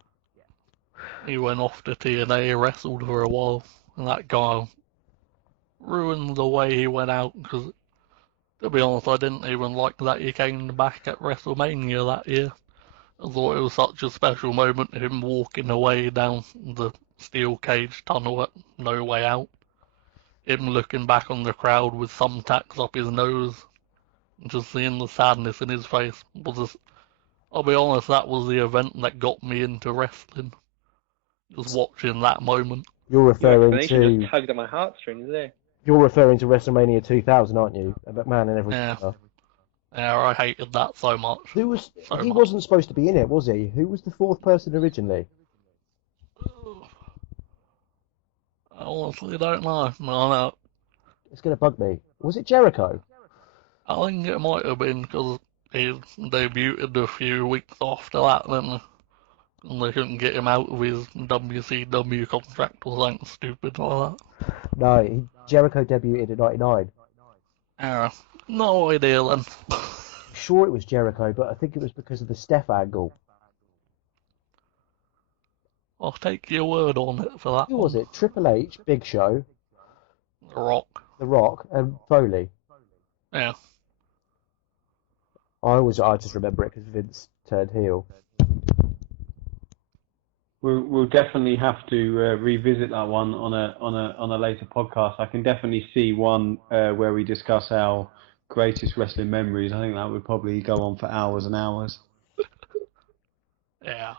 He went off to TNA, wrestled for a while, and that guy ruined the way he went out, because, to be honest, I didn't even like that he came back at WrestleMania that year. I thought it was such a special moment, him walking away down the steel cage tunnel at No Way Out. Him looking back on the crowd with thumbtacks up his nose, and just seeing the sadness in his face. I'll be honest, that was the event that got me into wrestling. Just watching that moment. You're Your referring explanation to just tugged at my heartstrings there. you're referring to WrestleMania 2000, aren't you? A McMahon and every corner. Yeah, I hated that so much. He wasn't supposed to be in it, was he? Who was the fourth person originally? I honestly don't know. No, It's going to bug me. Was it Jericho? I think it might have been because he debuted a few weeks after that, then, and they couldn't get him out of his WCW contract or something stupid like that. No, Jericho debuted in '99. Yeah, no idea then. Sure, it was Jericho, but I think it was because of the Steph angle. I'll take your word on it for that Who one. was it? Triple H, Big Show, The Rock. The Rock, and Foley. Yeah. I just remember it because Vince turned heel. We'll definitely have to revisit that one on a later podcast. I can definitely see one where we discuss our greatest wrestling memories. I think that would probably go on for hours and hours. Yeah.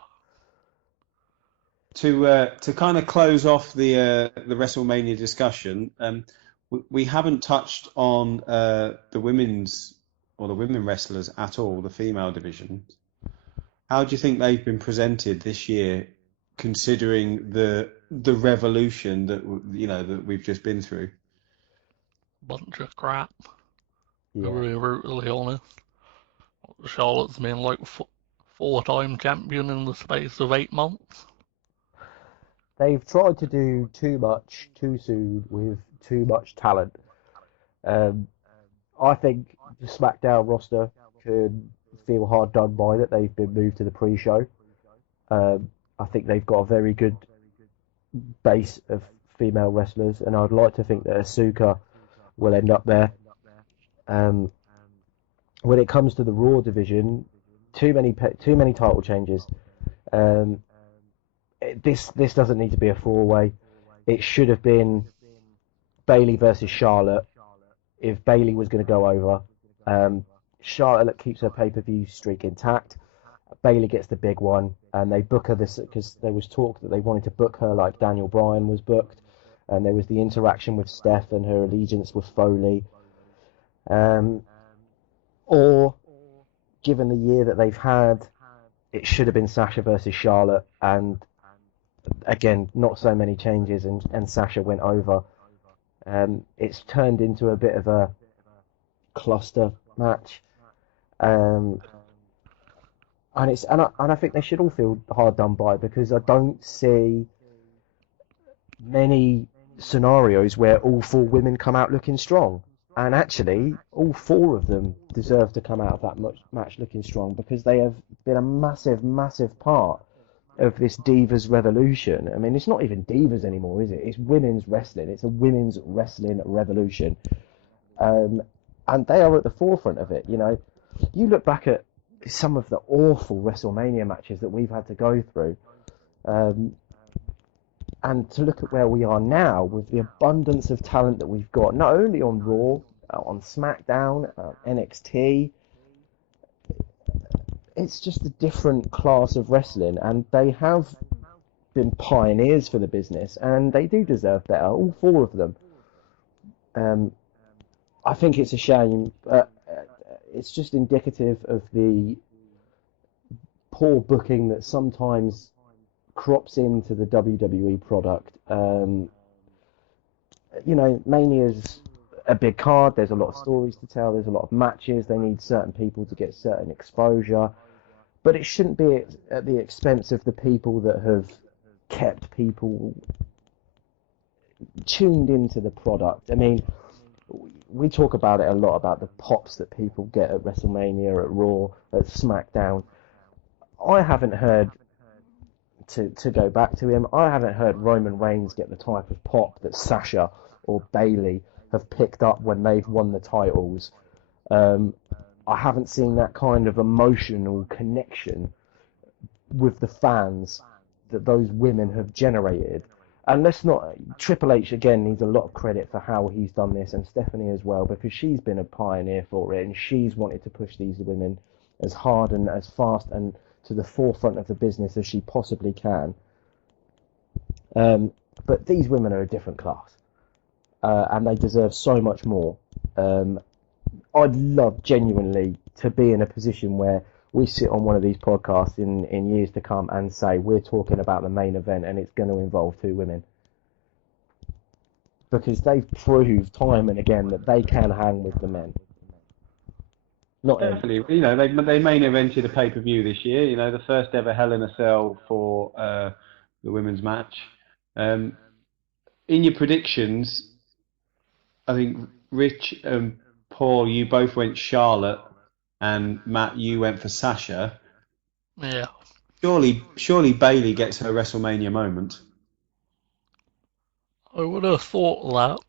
To kind of close off the WrestleMania discussion, we haven't touched on the women's or the women wrestlers at all, the female division. How do you think they've been presented this year considering the revolution that that we've just been through. Bunch of crap, to Yeah. be brutally honest. Charlotte's been like four-time champion in the space of 8 months. They've tried to do too much too soon with too much talent. Um, I think the SmackDown roster could feel hard done by that they've been moved to the pre-show. I think they've got a very good base of female wrestlers, and I'd like to think that Asuka will end up there. Um, when it comes to the Raw division, too many title changes. Um, this doesn't need to be a four-way. It should have been Bayley versus Charlotte if Bayley was going to go over. Charlotte keeps her pay-per-view streak intact. Bayley gets the big one, and they book her this because there was talk that they wanted to book her like Daniel Bryan was booked, and there was the interaction with Steph and her allegiance with Foley. Or given the year that they've had, it should have been Sasha versus Charlotte, and again, not so many changes, and Sasha went over. It's turned into a bit of a cluster match, and I think they should all feel hard done by because I don't see many scenarios where all four women come out looking strong. And actually, all four of them deserve to come out of that match looking strong because they have been a massive, massive part of this Divas revolution. I mean, it's not even Divas anymore, is it? It's women's wrestling. It's a women's wrestling revolution. And they are at the forefront of it. You look back at some of the awful WrestleMania matches that we've had to go through. And to look at where we are now with the abundance of talent that we've got, not only on Raw, on SmackDown, NXT, it's just a different class of wrestling, and they have been pioneers for the business, and they do deserve better, all four of them. I think it's a shame. It's just indicative of the poor booking that sometimes crops into the WWE product. Mania's a big card. There's a lot of stories to tell. There's a lot of matches. They need certain people to get certain exposure. But it shouldn't be at the expense of the people that have kept people tuned into the product. I mean, we talk about it a lot, about the pops that people get at WrestleMania, at Raw, at SmackDown. I haven't heard, to go back to him, I haven't heard Roman Reigns get the type of pop that Sasha or Bayley have picked up when they've won the titles. I haven't seen that kind of emotional connection with the fans that those women have generated. And Triple H again needs a lot of credit for how he's done this, and Stephanie as well, because she's been a pioneer for it, and she's wanted to push these women as hard and as fast and to the forefront of the business as she possibly can. But these women are a different class, and they deserve so much more. I'd love genuinely to be in a position where we sit on one of these podcasts in years to come and say we're talking about the main event and it's going to involve two women. Because they've proved time and again that they can hang with the men. Not Definitely. They main evented a pay-per-view this year, the first ever Hell in a Cell for the women's match. In your predictions, I think Rich and Paul, you both went Charlotte, and Matt, you went for Sasha. Yeah. Surely Bayley gets her WrestleMania moment. I would have thought that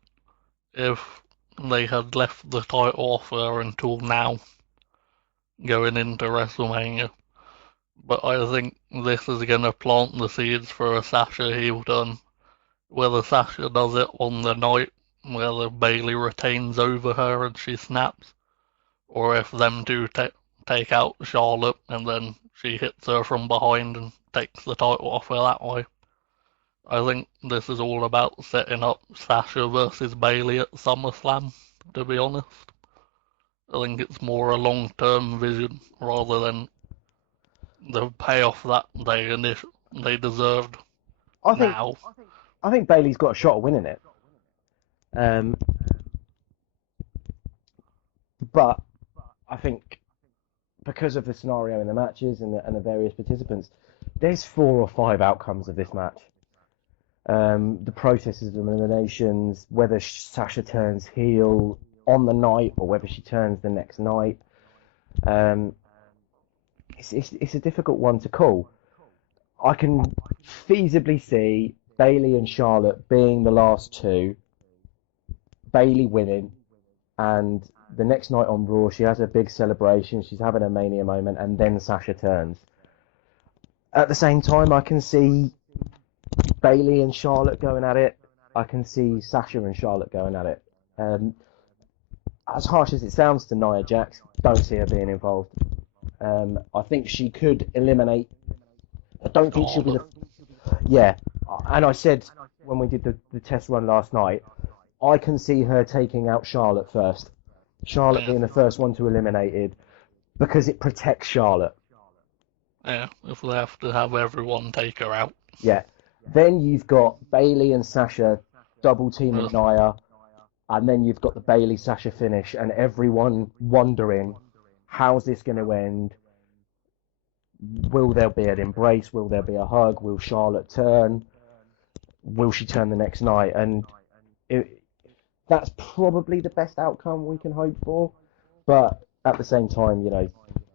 if they had left the title off her until now, going into WrestleMania. But I think this is going to plant the seeds for a Sasha heel turn. Whether Sasha does it on the night, whether Bayley retains over her and she snaps, or if them two take out Charlotte and then she hits her from behind and takes the title off her that way. I think this is all about setting up Sasha versus Bayley at SummerSlam, to be honest. I think it's more a long-term vision rather than the payoff that they they deserved I think now. I think Bailey's got a shot at winning it. But I think because of the scenario in the matches and the various participants, there's 4 or 5 outcomes of this match. The processes of eliminations, whether Sasha turns heel on the night or whether she turns the next night. It's a difficult one to call. I can feasibly see Bailey and Charlotte being the last two, Bailey winning, and the next night on Raw she has a big celebration, she's having a Mania moment, and then Sasha turns. At the same time, I can see Bailey and Charlotte going at it. I can see Sasha and Charlotte going at it. As harsh as it sounds to Nia Jax, don't see her being involved. I think she could eliminate. I don't think she'll be the. Yeah, and I said when we did the test run last night, I can see her taking out Charlotte first. Charlotte being the first one to eliminated because it protects Charlotte. Yeah, if they have to have everyone take her out. Yeah. Then you've got Bailey and Sasha double teaming Nia, and then you've got the Bailey Sasha finish, and everyone wondering how's this going to end. Will there be an embrace? Will there be a hug? Will Charlotte turn? Will she turn the next night? And that's probably the best outcome we can hope for. But at the same time,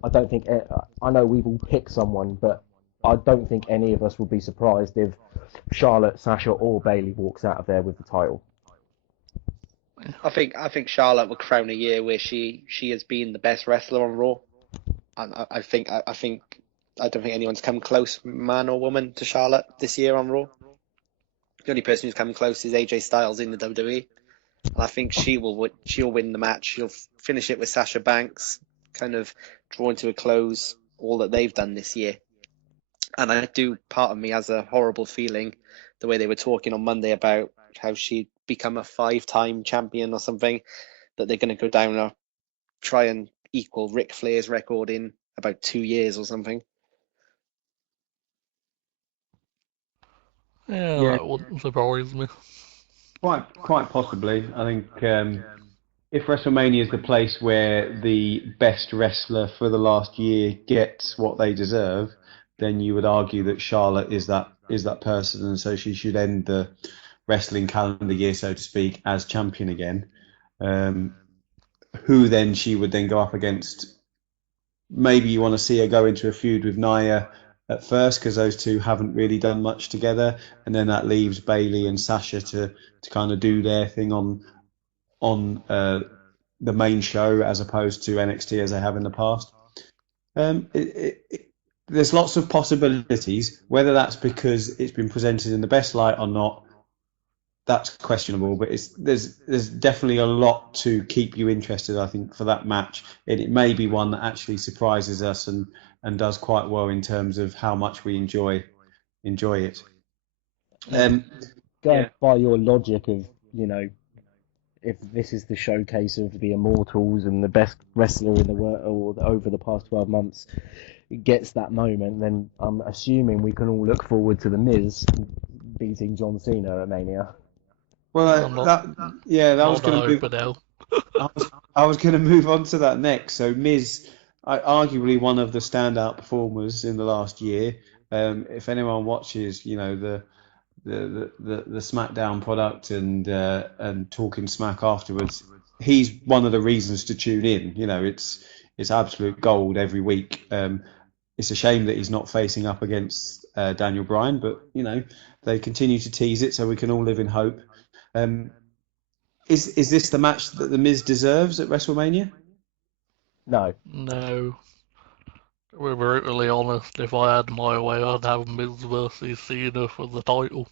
I don't think. I know we've all picked someone, but I don't think any of us will be surprised if Charlotte, Sasha, or Bailey walks out of there with the title. I think Charlotte will crown a year where she has been the best wrestler on Raw, and I don't think anyone's come close, man or woman, to Charlotte this year on Raw. The only person who's come close is AJ Styles in the WWE, and I think she'll win the match. She'll finish it with Sasha Banks, kind of drawing to a close all that they've done this year. And part of me has a horrible feeling the way they were talking on Monday about how she'd become a 5-time champion or something, that they're going to go down and try and equal Ric Flair's record in about 2 years or something. Yeah, that wouldn't surprise me. Quite possibly. I think if WrestleMania is the place where the best wrestler for the last year gets what they deserve, then you would argue that Charlotte is that person, and so she should end the wrestling calendar year, so to speak, as champion again. Who then she would then go up against? Maybe you want to see her go into a feud with Nia at first, because those two haven't really done much together, and then that leaves Bailey and Sasha to kind of do their thing on the main show as opposed to NXT as they have in the past. There's lots of possibilities. Whether that's because it's been presented in the best light or not, that's questionable. But there's definitely a lot to keep you interested, I think, for that match. And it may be one that actually surprises us and does quite well in terms of how much we enjoy it. Going by your logic of, if this is the showcase of the Immortals and the best wrestler in the world over the past 12 months gets that moment, then I'm assuming we can all look forward to The Miz beating John Cena at Mania. Well, that was going to move. I was going to move on to that next. So Miz, arguably one of the standout performers in the last year. If anyone watches, the SmackDown product and talking smack afterwards, he's one of the reasons to tune in. It's absolute gold every week. It's a shame that he's not facing up against Daniel Bryan, but they continue to tease it, so we can all live in hope. Is this the match that The Miz deserves at WrestleMania? No. No. To be brutally honest, if I had my way, I'd have Miz versus Cena for the title.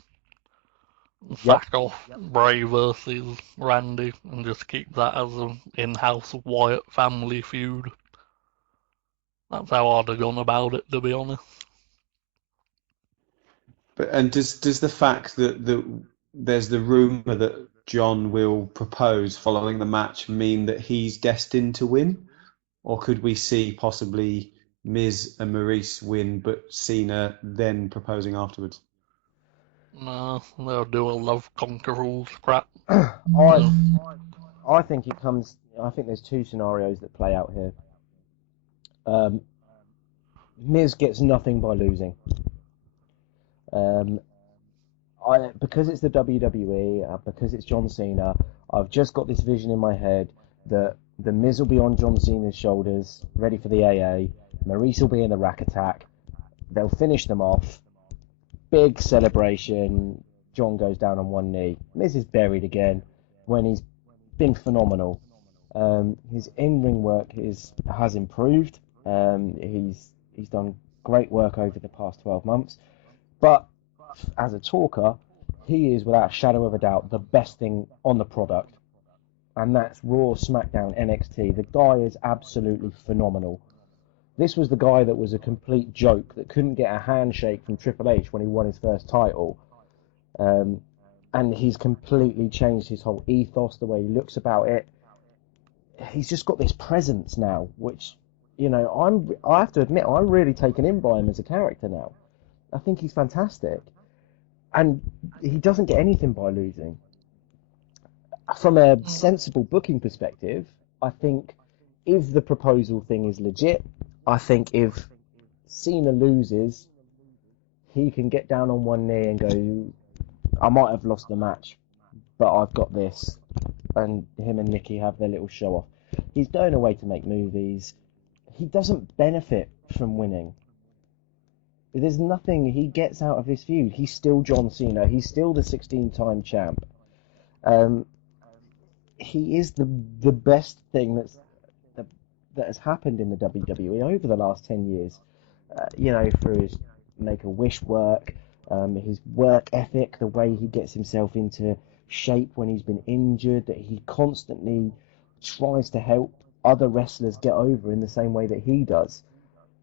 Sack off Bray versus Randy and just keep that as an in-house Wyatt family feud. That's how I'd have gone about it, to be honest. And does the fact that there's the rumor that John will propose following the match mean that he's destined to win, or could we see possibly Miz and Maurice win, but Cena then proposing afterwards? No, they'll do a love conquerors crap. I think it comes. I think there's two scenarios that play out here. Miz gets nothing by losing. Because it's the WWE, because it's John Cena, I've just got this vision in my head that the Miz will be on John Cena's shoulders, ready for the AA. Maurice will be in the Rack Attack. They'll finish them off. Big celebration. John goes down on one knee. Miz is buried again when he's been phenomenal. His in-ring work has improved. He's done great work over the past 12 months. But as a talker, he is without a shadow of a doubt the best thing on the product. And that's Raw, SmackDown, NXT. The guy is absolutely phenomenal. This was the guy that was a complete joke, that couldn't get a handshake from Triple H when he won his first title. And he's completely changed his whole ethos, the way he looks about it. He's just got this presence now, which, I have to admit, I'm really taken in by him as a character now. I think he's fantastic. And he doesn't get anything by losing. From a sensible booking perspective, I think if the proposal thing is legit, I think if Cena loses, he can get down on one knee and go, I might have lost the match, but I've got this. And him and Nikki have their little show off. He's going away to make movies. He doesn't benefit from winning. There's nothing he gets out of this feud. He's still John Cena. He's still the 16-time champ. He is the best thing that has happened in the WWE over the last 10 years. Through his Make-A-Wish work, his work ethic, the way he gets himself into shape when he's been injured, that he constantly tries to help other wrestlers get over in the same way that he does.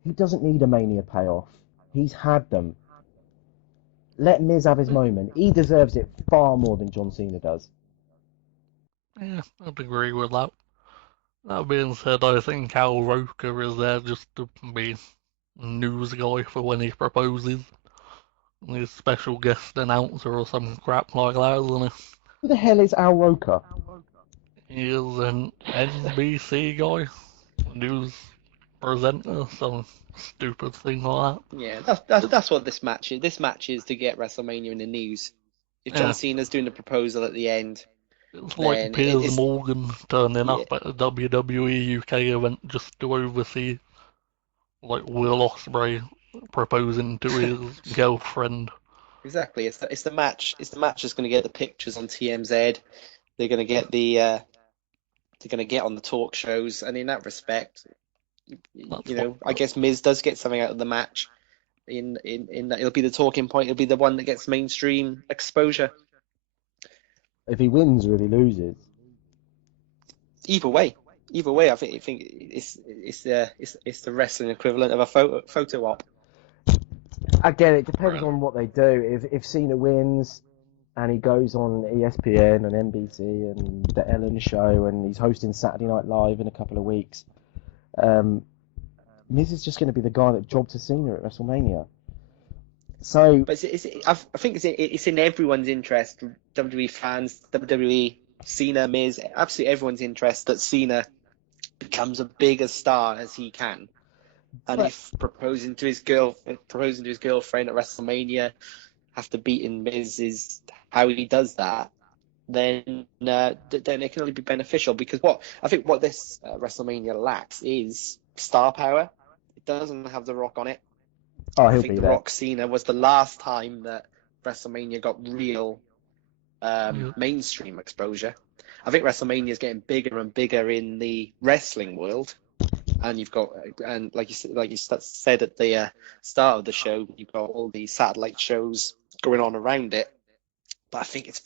He doesn't need a Mania payoff. He's had them. Let Miz have his moment. He deserves it far more than John Cena does. Yeah, I'd agree with that. That being said, I think Al Roker is there just to be a news guy for when he proposes. He's a special guest announcer or some crap like that, isn't he? Who the hell is Al Roker? He is an NBC guy, news presenter, some stupid thing like that. Yeah, that's what this match is. This match is to get WrestleMania in the news. If John Cena's doing the proposal at the end, it's like then Piers Morgan turning yeah. up at a WWE UK event just to oversee, like, Will Ospreay proposing to his girlfriend. Exactly. It's the match. It's the match that's going to get the pictures on TMZ. They're going to get they're going to get on the talk shows, and in that respect, I guess Miz does get something out of the match. In that it'll be the talking point. It'll be the one that gets mainstream exposure. If he wins or if he loses. Either way, I think it's the wrestling equivalent of a photo op. Again, it depends on what they do. If Cena wins and he goes on ESPN and NBC and the Ellen Show and he's hosting Saturday Night Live in a couple of weeks, Miz is just going to be the guy that jobbed to Cena at WrestleMania. So, but I think it's in everyone's interest, WWE fans, WWE, Cena, Miz, absolutely everyone's interest that Cena becomes a bigger star as he can. And if proposing to his girlfriend at WrestleMania, after beating Miz is how he does that, then it can only be beneficial, because what this WrestleMania lacks is star power. It doesn't have The Rock on it. I think The Rock Cena was the last time that WrestleMania got real mainstream exposure. I think WrestleMania is getting bigger and bigger in the wrestling world, and like you said at the start of the show, you've got all these satellite shows going on around it. But I think it's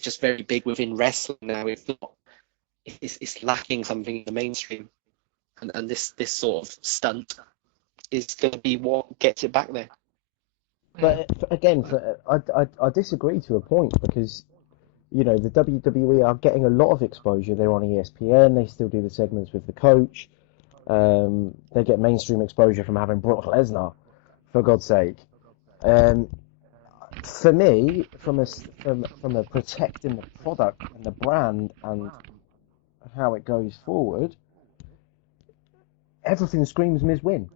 just very big within wrestling now. It's lacking something in the mainstream, and this sort of stunt is going to be what gets it back there. But again, I disagree to a point, because the WWE are getting a lot of exposure. They're on ESPN. They still do the segments with the coach. They get mainstream exposure from having Brock Lesnar, for God's sake. For me, from a protecting the product and the brand and how it goes forward, everything screams Miz win.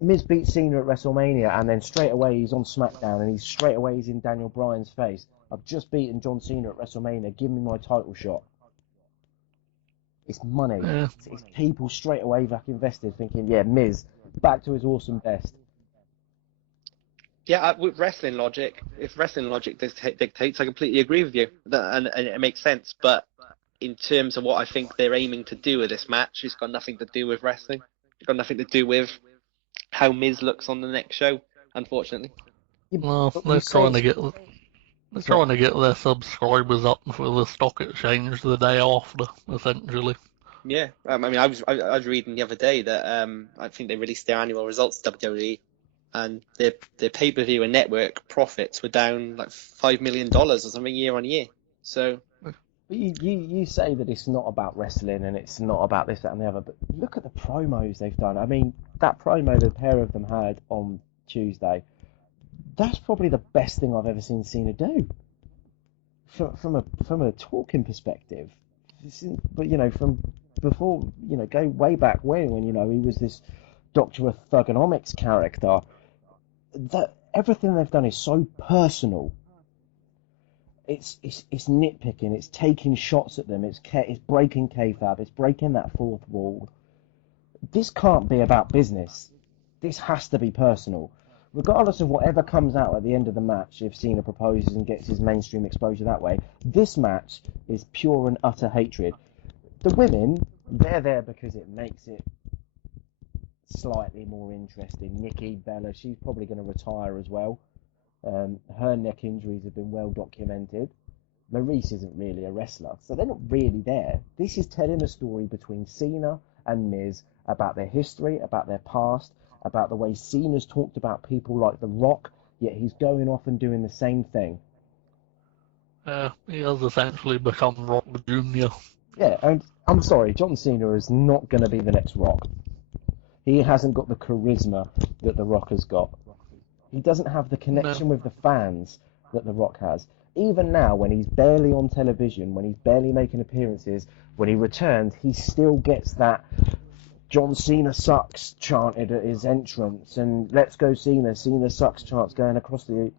Miz beats Cena at WrestleMania, and then straight away he's on SmackDown, and straight away he's in Daniel Bryan's face. I've just beaten John Cena at WrestleMania. Give me my title shot. It's money. Yeah. It's people straight away back invested, thinking, yeah, Miz back to his awesome best. Yeah, with wrestling logic, if wrestling logic dictates, I completely agree with you, and it makes sense. But in terms of what I think they're aiming to do with this match, it's got nothing to do with wrestling. It's got nothing to do with how Miz looks on the next show, unfortunately. Well, they're trying to get their subscribers up for the stock exchange the day after, essentially. Yeah, I mean, I was reading the other day that I think they released their annual results to WWE, and their pay-per-view and network profits were down like $5 million or something year on year. So. But you say that it's not about wrestling and it's not about this, that, and the other, but look at the promos they've done. I mean, that promo the pair of them had on Tuesday, that's probably the best thing I've ever seen Cena do. From a talking perspective. But, from before, go way back when, he was this Doctor of Thugonomics character. That everything they've done is so personal. It's nitpicking. It's taking shots at them. It's breaking kayfabe. It's breaking that fourth wall. This can't be about business. This has to be personal. Regardless of whatever comes out at the end of the match, if Cena proposes and gets his mainstream exposure that way, this match is pure and utter hatred. The women, they're there because it makes it slightly more interesting. Nikki Bella, she's probably going to retire as well. Her neck injuries have been well documented. Maurice isn't really a wrestler, so they're not really there. This is telling a story between Cena and Miz about their history, about their past, about the way Cena's talked about people like The Rock, yet he's going off and doing the same thing. He has essentially become Rock Jr. Yeah, and I'm sorry, John Cena is not going to be the next Rock. He hasn't got the charisma that The Rock has got. He doesn't have the connection with the fans that The Rock has. Even now, when he's barely on television, when he's barely making appearances, when he returns, he still gets that John Cena sucks chanted at his entrance, and let's go Cena sucks chants going across the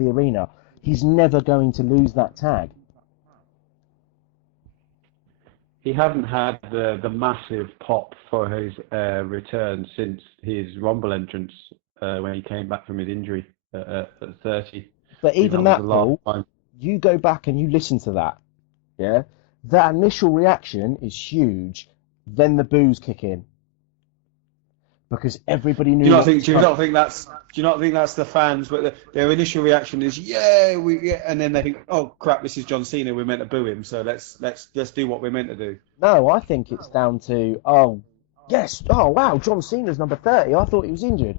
arena. He's never going to lose that tag. He hasn't had the massive pop for his return since his Rumble entrance when he came back from his injury at 30. But even that, Paul, you go back and you listen to that. Yeah, that initial reaction is huge. Then the boos kick in because everybody knew. Do you not think that's the fans? But their initial reaction is yeah, and then they think, oh crap, this is John Cena. We're meant to boo him, so let's do what we're meant to do. No, I think it's down to oh wow, John Cena's number 30. I thought he was injured.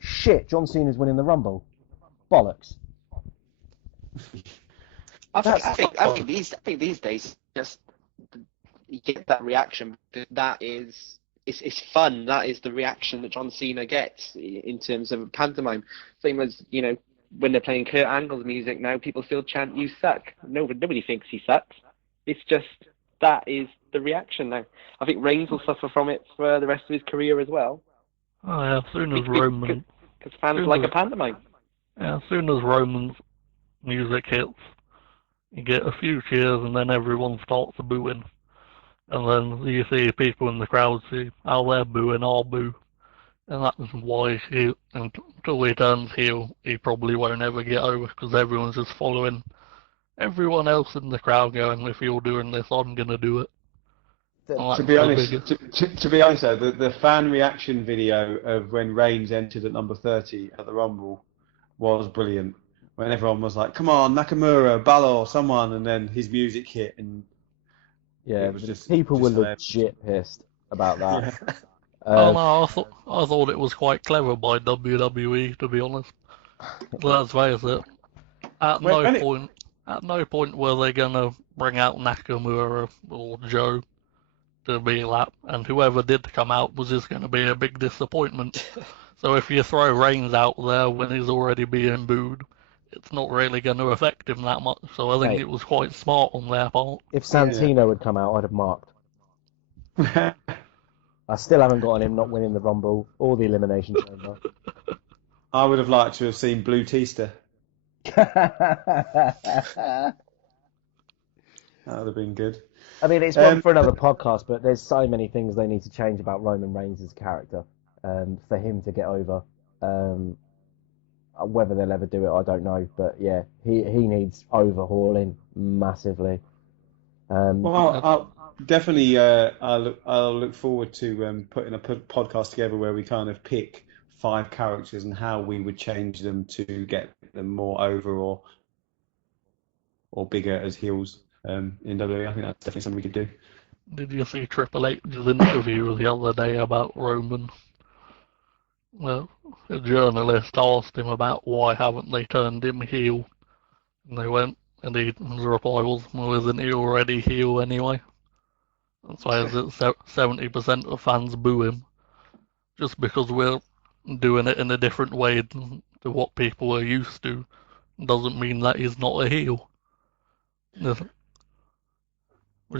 Shit, John Cena's winning the Rumble. Bollocks. I think these days just you get that reaction. That is it's fun. That is the reaction that John Cena gets in terms of pantomime. Same as when they're playing Kurt Angle's music now, people still chant "You suck." Nobody thinks he sucks. It's just that is the reaction now. I think Reigns will suffer from it for the rest of his career as well. Oh yeah, as soon as Roman, because fans like a pantomime. Yeah, as soon as Roman's music hits, you get a few cheers and then everyone starts booing. And then you see people in the crowd see how they're booing, I'll boo. And that's why until he turns heel, he probably won't ever get over because everyone's just following everyone else in the crowd going, if you're doing this, I'm going to do it. To be honest, though, the fan reaction video of when Reigns entered at number 30 at the Rumble was brilliant. When everyone was like, come on, Nakamura, Balor, someone, and then his music hit. And yeah, people were legit pissed about that. Yeah. No, I thought it was quite clever by WWE, to be honest. Let's face it. At no point were they gonna bring out Nakamura or Joe. to be that, and whoever did come out was just going to be a big disappointment. So if you throw Reigns out there when he's already being booed, it's not really going to affect him that much. So I think Hey. it was quite smart on their part. If Santino had come out, I'd have marked. I still haven't gotten him not winning the Rumble or the Elimination Chamber. I would have liked to have seen Blue Teaster. That would have been good. I mean, it's one for another podcast, but there's so many things they need to change about Roman Reigns' character for him to get over. Whether they'll ever do it, I don't know. But yeah, he needs overhauling massively. Well, I'll definitely I'll look forward to putting a podcast together where we kind of pick 5 characters and how we would change them to get them more over or bigger as heels in WWE. I think that's definitely something we could do. Did you see Triple H's interview the other day about Roman? Well, a journalist asked him about why haven't they turned him heel, and his reply was, well, isn't he already heel anyway? That's why 70% of fans boo him, just because we're doing it in a different way to what people are used to, doesn't mean that he's not a heel.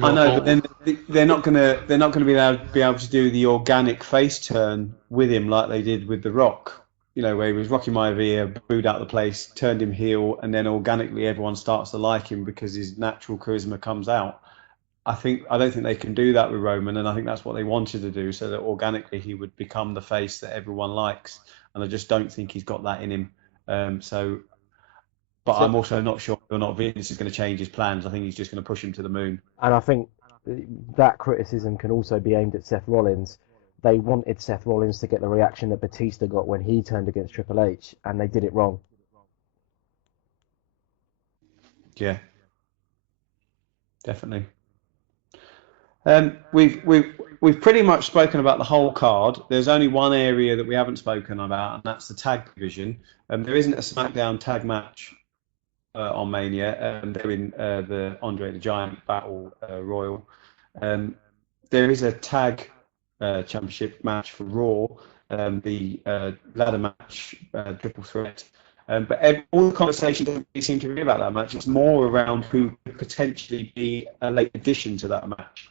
I know, but then they're not gonna be able to do the organic face turn with him like they did with The Rock. You know, where he was Rocky Maivia, booed out the place, turned him heel, and then organically everyone starts to like him because his natural charisma comes out. I don't think they can do that with Roman, and I think that's what they wanted to do, so that organically he would become the face that everyone likes. And I just don't think he's got that in him. But I'm also not sure whether or not Vince is going to change his plans. I think he's just going to push him to the moon. And I think that criticism can also be aimed at Seth Rollins. They wanted Seth Rollins to get the reaction that Batista got when he turned against Triple H, and they did it wrong. Yeah, definitely. We've pretty much spoken about the whole card. There's only one area that we haven't spoken about, and that's the tag division. There isn't a SmackDown tag match on Mania. They're in the Andre the Giant Battle Royal. There is a tag championship match for Raw, the ladder match, triple threat. But all the conversation doesn't really seem to be about that match. It's more around who could potentially be a late addition to that match.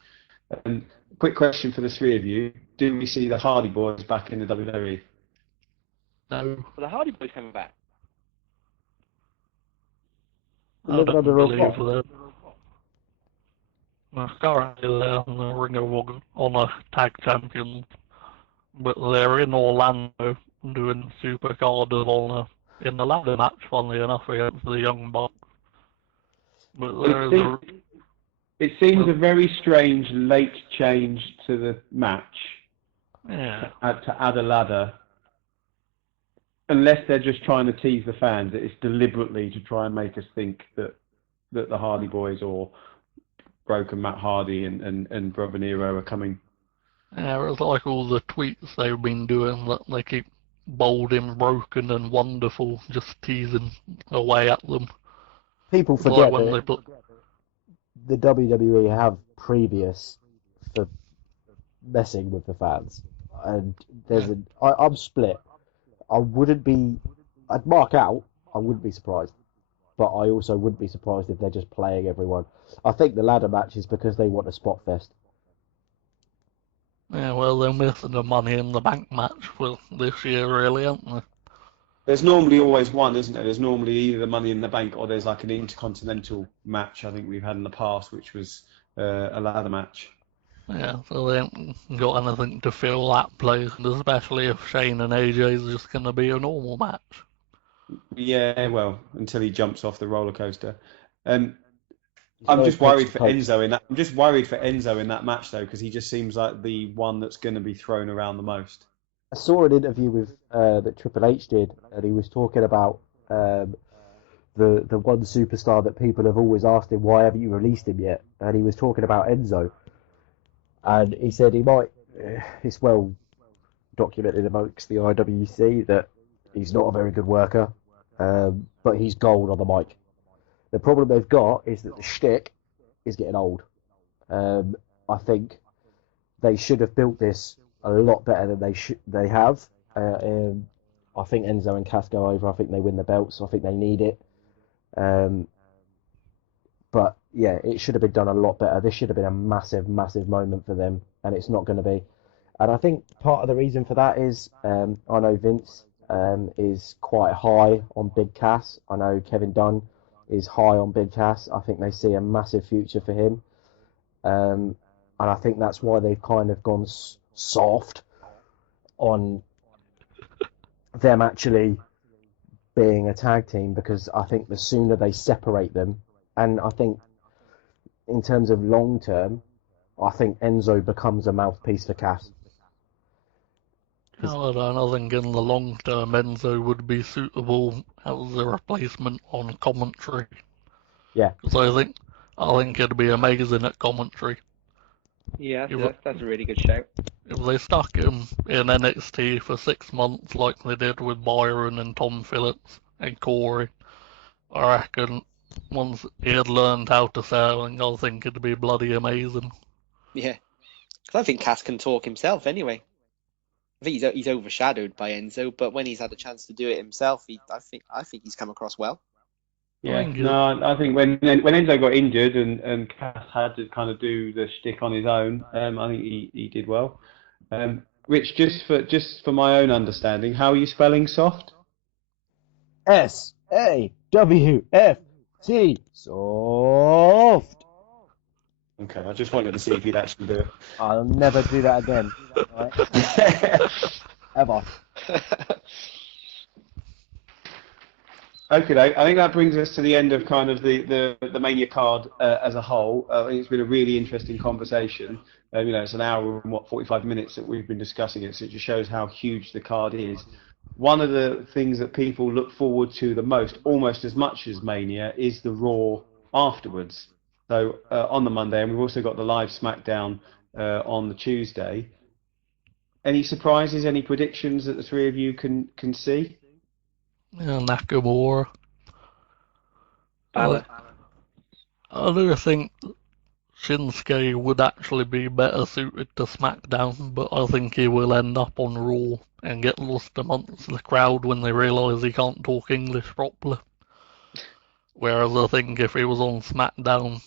Quick question for the 3 of you: do we see the Hardy Boys back in the WWE? No. Well, the Hardy Boys coming back. I don't believe that. Currently they're in the Ring of Honor Tag Champions, but they're in Orlando doing Supercard of Honor in the ladder match, funnily enough, against the Young Bucks. But it seems a very strange late change to the match. Yeah. To add a ladder. Unless they're just trying to tease the fans, that it's deliberately to try and make us think that the Hardy Boys or Broken Matt Hardy and Brother Nero are coming. Yeah, it's like all the tweets they've been doing that they keep bolding Broken and Wonderful, just teasing away at them. People forget that the WWE have previous for messing with the fans, and I'm split. I'd mark out. I wouldn't be surprised, but I also wouldn't be surprised if they're just playing everyone. I think the ladder match is because they want a spot fest. Yeah, well, they're missing the Money in the Bank match for this year, really, aren't they? There's normally always one, isn't there? There's normally either the Money in the Bank or there's like an intercontinental match. I think we've had in the past, which was a ladder match. Yeah, so they haven't got anything to fill that place, especially if Shane and AJ is just going to be a normal match. Yeah, well, until he jumps off the roller coaster. I'm just worried for Enzo in that. I'm just worried for Enzo in that match though, because he just seems like the one that's going to be thrown around the most. I saw an interview with that Triple H did, and he was talking about the one superstar that people have always asked him, why haven't you released him yet? And he was talking about Enzo, and he said he might. It's well documented amongst the IWC that he's not a very good worker, but he's gold on the mic. The problem they've got is that the shtick is getting old. I think they should have built this a lot better than they have. I think Enzo and Cass go over. I think they win the belts. I think they need it. But yeah, it should have been done a lot better. This should have been a massive, massive moment for them, and it's not going to be. And I think part of the reason for that is I know Vince is quite high on Big Cass. I know Kevin Dunn is high on Big Cass. I think they see a massive future for him. And I think that's why they've kind of gone soft on them actually being a tag team, because I think the sooner they separate them, and I think in terms of long term, I think Enzo becomes a mouthpiece for Cass. I don't know, I think in the long term Enzo would be suitable as a replacement on commentary. Yeah. Because I think he'd be amazing at commentary. Yeah, If, that's a really good shout. if they stuck him in NXT for 6 months like they did with Byron and Tom Phillips and Corey, I reckon once he had learned how to sell, I think it'd be bloody amazing. Yeah, because I think Cass can talk himself anyway. I think he's overshadowed by Enzo, but when he's had a chance to do it himself, I think he's come across well. Yeah, no, I think when Enzo got injured and Cass had to kind of do the shtick on his own, I think he did well. Rich, just for my own understanding, how are you spelling soft? SAWFT. Soft. Okay, I just wanted to see if you'd actually do it. I'll never do that again. Right? Ever. Okay, I think that brings us to the end of kind of the Mania card as a whole. I think it's been a really interesting conversation. It's an hour and 45 minutes that we've been discussing it, so it just shows how huge the card is. One of the things that people look forward to the most, almost as much as Mania, is the Raw afterwards. So on the Monday, and we've also got the live SmackDown on the Tuesday. Any surprises, any predictions that the three of you can see? Nakamura. Balor. I do think Shinsuke would actually be better suited to SmackDown, but I think he will end up on Raw and get lost amongst the crowd when they realise he can't talk English properly. Whereas I think if he was on SmackDown,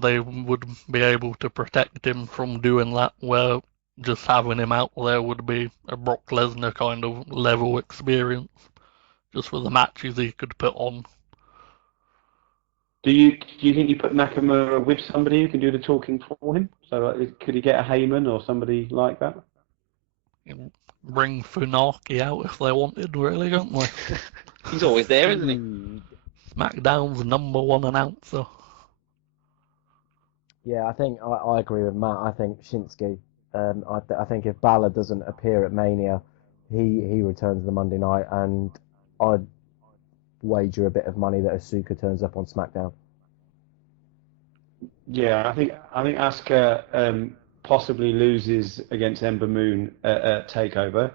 they would be able to protect him from doing that, where just having him out there would be a Brock Lesnar kind of level experience, just for the matches he could put on. Do you think you put Nakamura with somebody who can do the talking for him? So could he get a Heyman or somebody like that? Bring Funaki out if they wanted, really, don't they? He's always there, isn't he? SmackDown's #1 announcer. Yeah, I think I agree with Matt. I think Shinsuke. I think if Balor doesn't appear at Mania, he returns the Monday night, and I'd wager a bit of money that Asuka turns up on SmackDown. Yeah, I think Asuka possibly loses against Ember Moon at Takeover,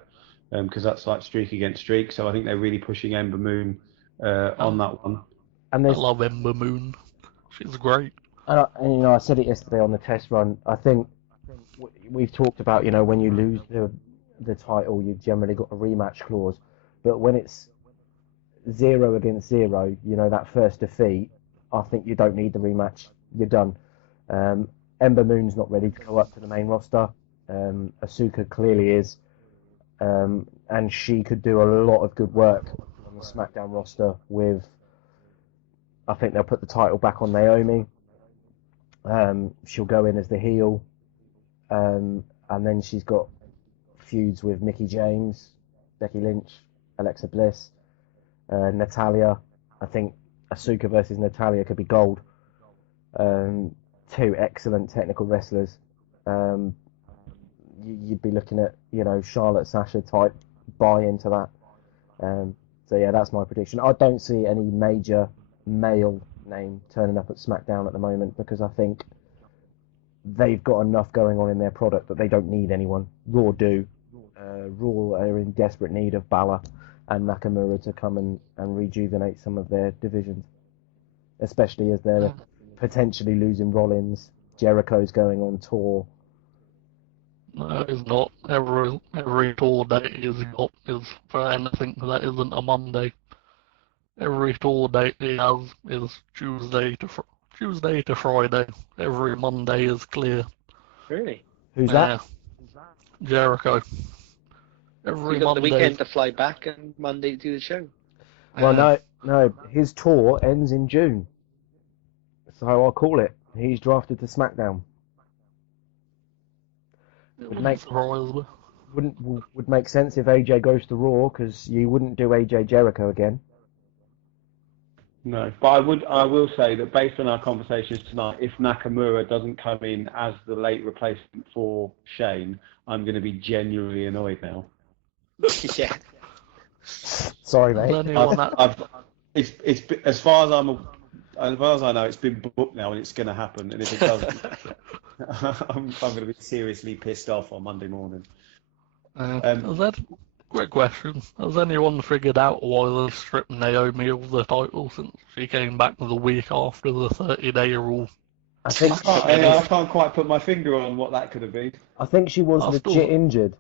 because that's like streak against streak. So I think they're really pushing Ember Moon on that one. And I love Ember Moon. She's great. And I said it yesterday on the test run. I think we've talked about, when you lose the title, you've generally got a rematch clause. But when it's 0 against 0, that first defeat, I think you don't need the rematch. You're done. Ember Moon's not ready to go up to the main roster. Asuka clearly is. And she could do a lot of good work on the SmackDown roster with, I think they'll put the title back on Naomi. She'll go in as the heel. And then she's got feuds with Mickie James, Becky Lynch, Alexa Bliss, Natalya. I think Asuka versus Natalya could be gold. Two excellent technical wrestlers. You'd be looking at, Charlotte Sasha type buy into that. So yeah, that's my prediction. I don't see any major male name turning up at SmackDown at the moment, because I think they've got enough going on in their product that they don't need anyone. Raw do. Raw are in desperate need of Balor and Nakamura to come and rejuvenate some of their divisions, especially as they're potentially losing Rollins. Jericho's going on tour. No, it's not. Every tour date he's got is for anything that isn't a Monday. Every tour date he has is Tuesday to Friday. Every Monday is clear. Really? Who's Yeah, that? Jericho. So Every you got the Monday. weekend to fly back and Monday to do the show. Well, Yeah. no. His tour ends in June, so I'll call it. He's drafted to SmackDown. It Would wouldn't make surprise me. would make sense if AJ goes to Raw because you wouldn't do AJ Jericho again. No, but I will say that based on our conversations tonight, if Nakamura doesn't come in as the late replacement for Shane, I'm going to be genuinely annoyed now. Yeah. Sorry, Has mate. anyone at, It's as far as I know, it's been booked now and it's going to happen. And if it doesn't, I'm going to be seriously pissed off on Monday morning. has that quick question? Has anyone figured out why they stripped Naomi of the title since she came back the week after the 30-day rule? I think I can't quite put my finger on what that could have been. she was I legit still, injured.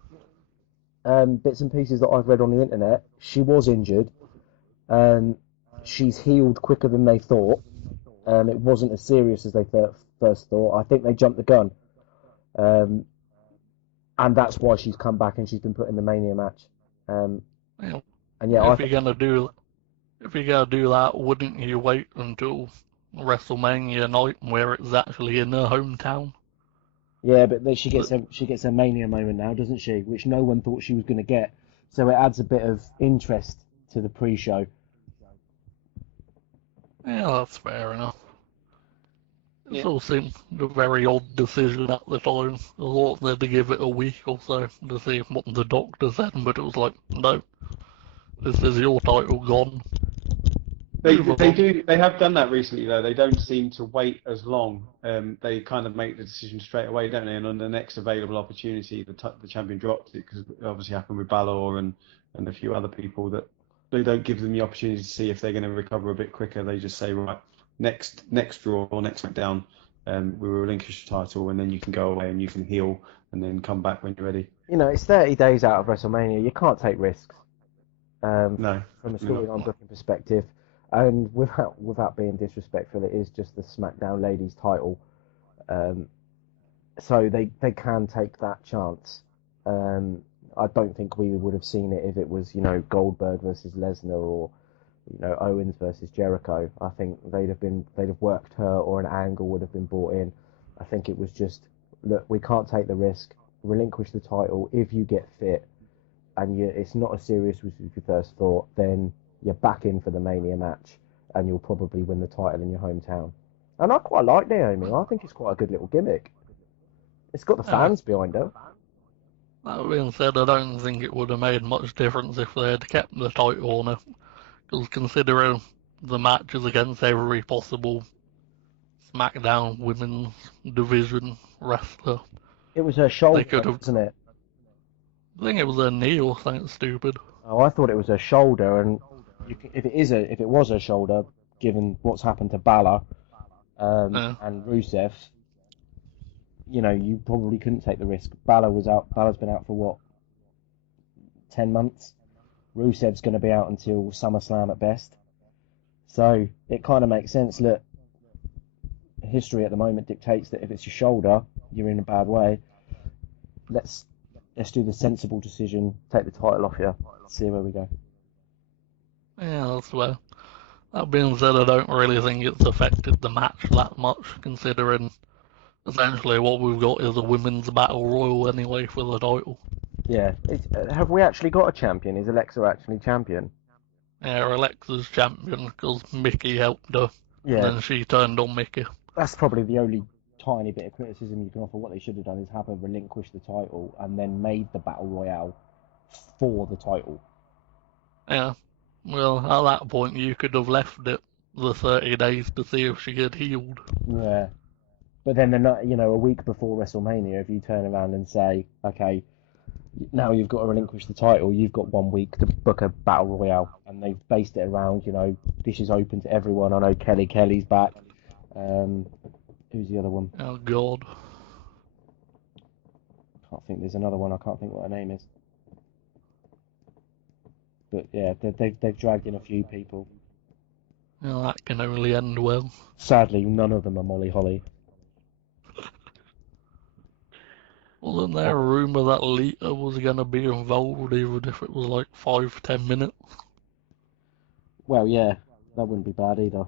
Bits and pieces that I've read on the internet, she was injured. She's healed quicker than they thought. It wasn't as serious as they first thought. I think they jumped the gun. And that's why she's come back and she's been put in the Mania match. you know, And yeah, if you're gonna do that, wouldn't you wait until WrestleMania night where it's actually in her hometown? yeah, but then she gets a Mania moment now, doesn't she? Which no one thought she was going to get. So it adds a bit of interest to the pre-show. Yeah, that's fair enough. It Yeah. still seemed a very odd decision at the time. I thought they'd give it a week or so to see what the doctor said, but it was like, no, this is your title gone. Move on. They have done that recently though. They don't seem to wait as long. They kind of make the decision straight away, don't they? And on the next available opportunity, the champion drops it because it obviously happened with Balor and a few other people that they don't give them the opportunity to see if they're going to recover a bit quicker. They just say, right, next draw or next SmackDown, we will relinquish the title and then you can go away and you can heal and then come back when you're ready. You know, it's 30 days out of WrestleMania. You can't take risks. No, From a no. storyline booking perspective, and without being disrespectful, it is just the SmackDown Ladies title, so they can take that chance. I don't think we would have seen it if it was Goldberg versus Lesnar or Owens versus Jericho. I think they'd have worked her or an angle would have been brought in. I think it was just, look, we can't take the risk. Relinquish the title if you get fit and it's not as serious as you first thought, then you're back in for the Mania match, and you'll probably win the title in your hometown. And I quite like Naomi. I think it's quite a good little gimmick. It's got the fans behind her. That being said, I don't think it would have made much difference if they had kept the title on her, because considering the matches against every possible SmackDown Women's Division wrestler, It was her they shoulder, could have. wasn't it? I think it was a knee or something stupid. Oh, I thought it was her shoulder, and if it was her shoulder, given what's happened to Balor and Rusev, you probably couldn't take the risk. Balor was out. Balor's been out for what, 10 months? Rusev's going to be out until SummerSlam at best. So it kind of makes sense. Look, history at the moment dictates that if it's your shoulder, you're in a bad way. Let's do the sensible decision, take the title off you, see where we go. Yeah, that's fair. That being said, I don't really think it's affected the match that much, considering essentially what we've got is a women's battle royal anyway for the title. Yeah. Have we actually got a champion? Is Alexa actually champion? Yeah, Alexa's champion because Mickey helped her, and Yeah. then she turned on Mickey. That's probably the only tiny bit of criticism you can offer. What they should have done is have her relinquish the title and then made the battle royale for the title. Yeah, well, at that point you could have left it the 30 days to see if she had healed. Yeah. But then a week before WrestleMania, if you turn around and say, okay, now you've got to relinquish the title, you've got 1 week to book a battle royale, and they've based it around, this is open to everyone. I know Kelly's back. Who's the other one? Oh God. can't think. There's another one. I can't think what her name is. But yeah, they've dragged in a few people. Well, that can only end well. Sadly, none of them are Molly Holly. Wasn't there a rumour that Lita was going to be involved, even if it was like 5-10 minutes? Well, yeah, that wouldn't be bad either.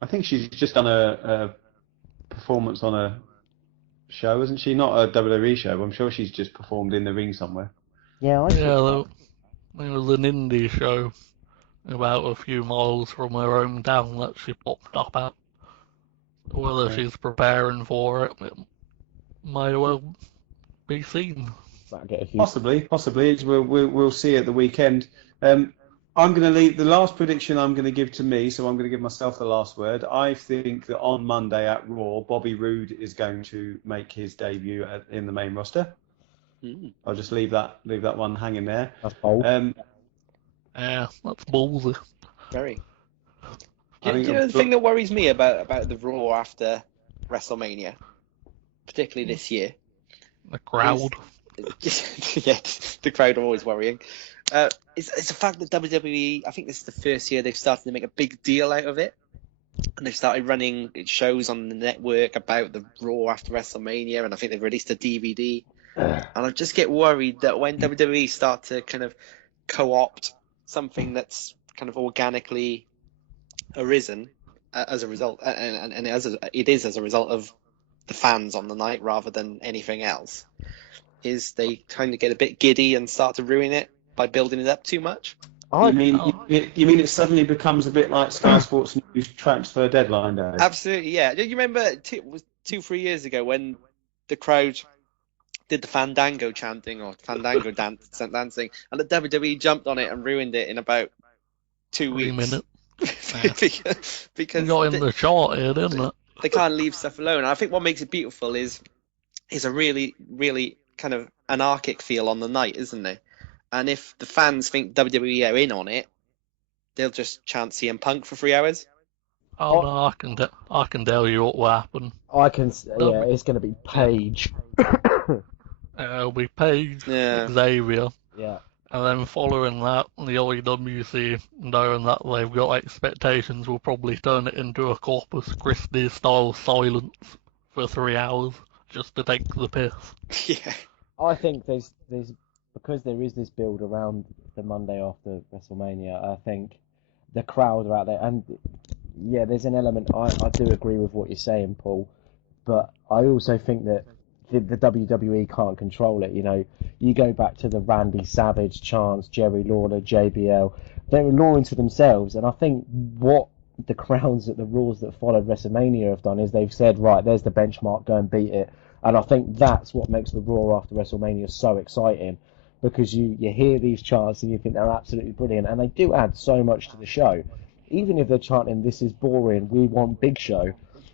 I think she's just done a performance on a show, isn't she? Not a WWE show, but I'm sure she's just performed in the ring somewhere. Yeah, I saw that. There was an indie show about a few miles from her hometown that she popped up at. Whether she's preparing for it may well be seen. Get a huge... Possibly. We'll see at the weekend. I'm going to leave the last prediction. I'm going to give to me, so I'm going to give myself the last word. I think that on Monday at Raw, Bobby Roode is going to make his debut in the main roster. I'll just leave that one hanging there. That's bold. Yeah, that's ballsy. Very. Do you know the thing that worries me about the Raw after WrestleMania, particularly this year? The crowd. Yeah, the crowd are always worrying. It's the fact that WWE, I think this is the first year they've started to make a big deal out of it. And they've started running shows on the network about the Raw after WrestleMania, and I think they've released a DVD. And I just get worried that when WWE start to kind of co-opt something that's kind of organically arisen as a result, and it is as a result of the fans on the night rather than anything else, is they kind of get a bit giddy and start to ruin it by building it up too much. You mean it suddenly becomes a bit like Sky Sports News transfer deadline day? Absolutely, yeah. Do you remember 2-3 years ago when the crowd did the Fandango chanting or Fandango dancing, and the WWE jumped on it and ruined it in about 2 weeks? 3 minutes. because We got in the chart here, didn't it? They can't leave stuff alone. And I think what makes it beautiful is a really, really kind of anarchic feel on the night, isn't there? And if the fans think WWE are in on it, they'll just chant CM Punk for 3 hours. Oh no, I can tell you what will happen. It's going to be Paige. It'll be Paige, Xavier. Yeah. And then following that, the IWC, knowing that they've got expectations, will probably turn it into a Corpus Christi style silence for 3 hours just to take the piss. Yeah. I think there's because there is this build around the Monday after WrestleMania. I think the crowd are out there, and yeah, there's an element. I do agree with what you're saying, Paul, but I also think that the WWE can't control it. You know, you go back to the Randy Savage chants, Jerry Lawler, JBL. They were law into themselves, and I think what the crowds at the Raws that followed WrestleMania have done is they've said, right, there's the benchmark, go and beat it. And I think that's what makes the Raw after WrestleMania so exciting, because you hear these chants and you think they're absolutely brilliant, and they do add so much to the show. Even if they're chanting, this is boring, we want Big Show,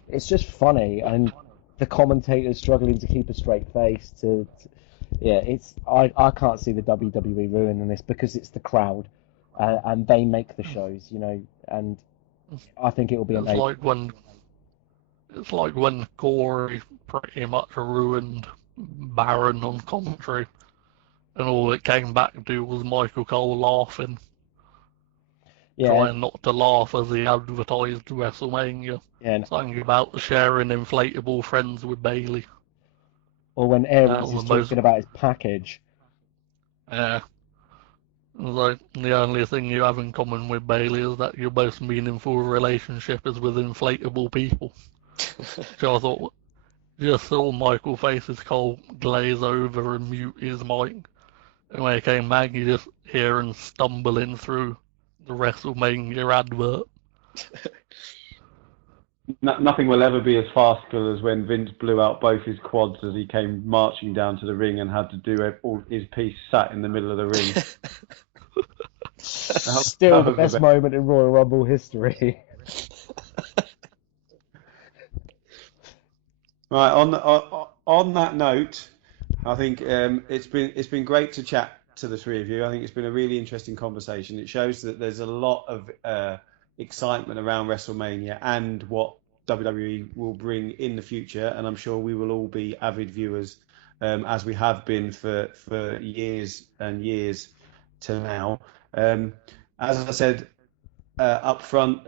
it's just funny, and the commentators struggling to keep a straight face. I can't see the WWE ruining this because it's the crowd, and they make the shows, you know, and I think it will be amazing. It's like when Corey pretty much ruined Baron on commentary, and all it came back to was Michael Cole laughing. Trying not to laugh as he advertised WrestleMania. Something about sharing inflatable friends with Bailey. Or when Aries is talking about his package. Yeah. Like, the only thing you have in common with Bailey is that your most meaningful relationship is with inflatable people. So I thought, just saw Michael faces Cole glaze over and mute his mic. And when he came back, you just hear him stumbling through the WrestleMania advert. Nothing will ever be as farcical as when Vince blew out both his quads as he came marching down to the ring and had to do all his piece sat in the middle of the ring. Still the best moment in Royal Rumble history. Right, on that note, I think it's been great to chat to the three of you. I think it's been a really interesting conversation. It shows that there's a lot of excitement around WrestleMania and what WWE will bring in the future, and I'm sure we will all be avid viewers as we have been for years and years to now. As I said up front,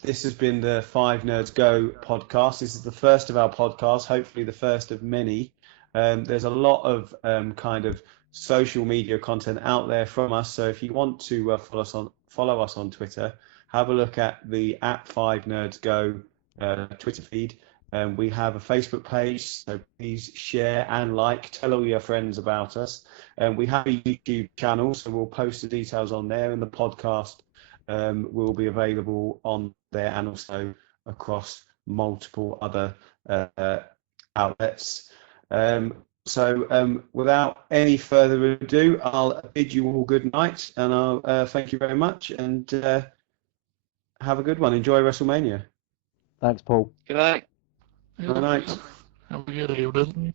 this has been the 5NerdsGo podcast. This is the first of our podcasts, hopefully the first of many. There's a lot of kind of social media content out there from us. So if you want to follow us on Twitter, have a look at the @5NerdsGo Twitter feed. We have a Facebook page, so please share and tell all your friends about us. We have a YouTube channel, so we'll post the details on there, and the podcast will be available on there and also across multiple other outlets. So without any further ado, I'll bid you all good night, and I'll thank you very much, and have a good one. Enjoy WrestleMania. Thanks, Paul. Good night. Good night. Have a good evening.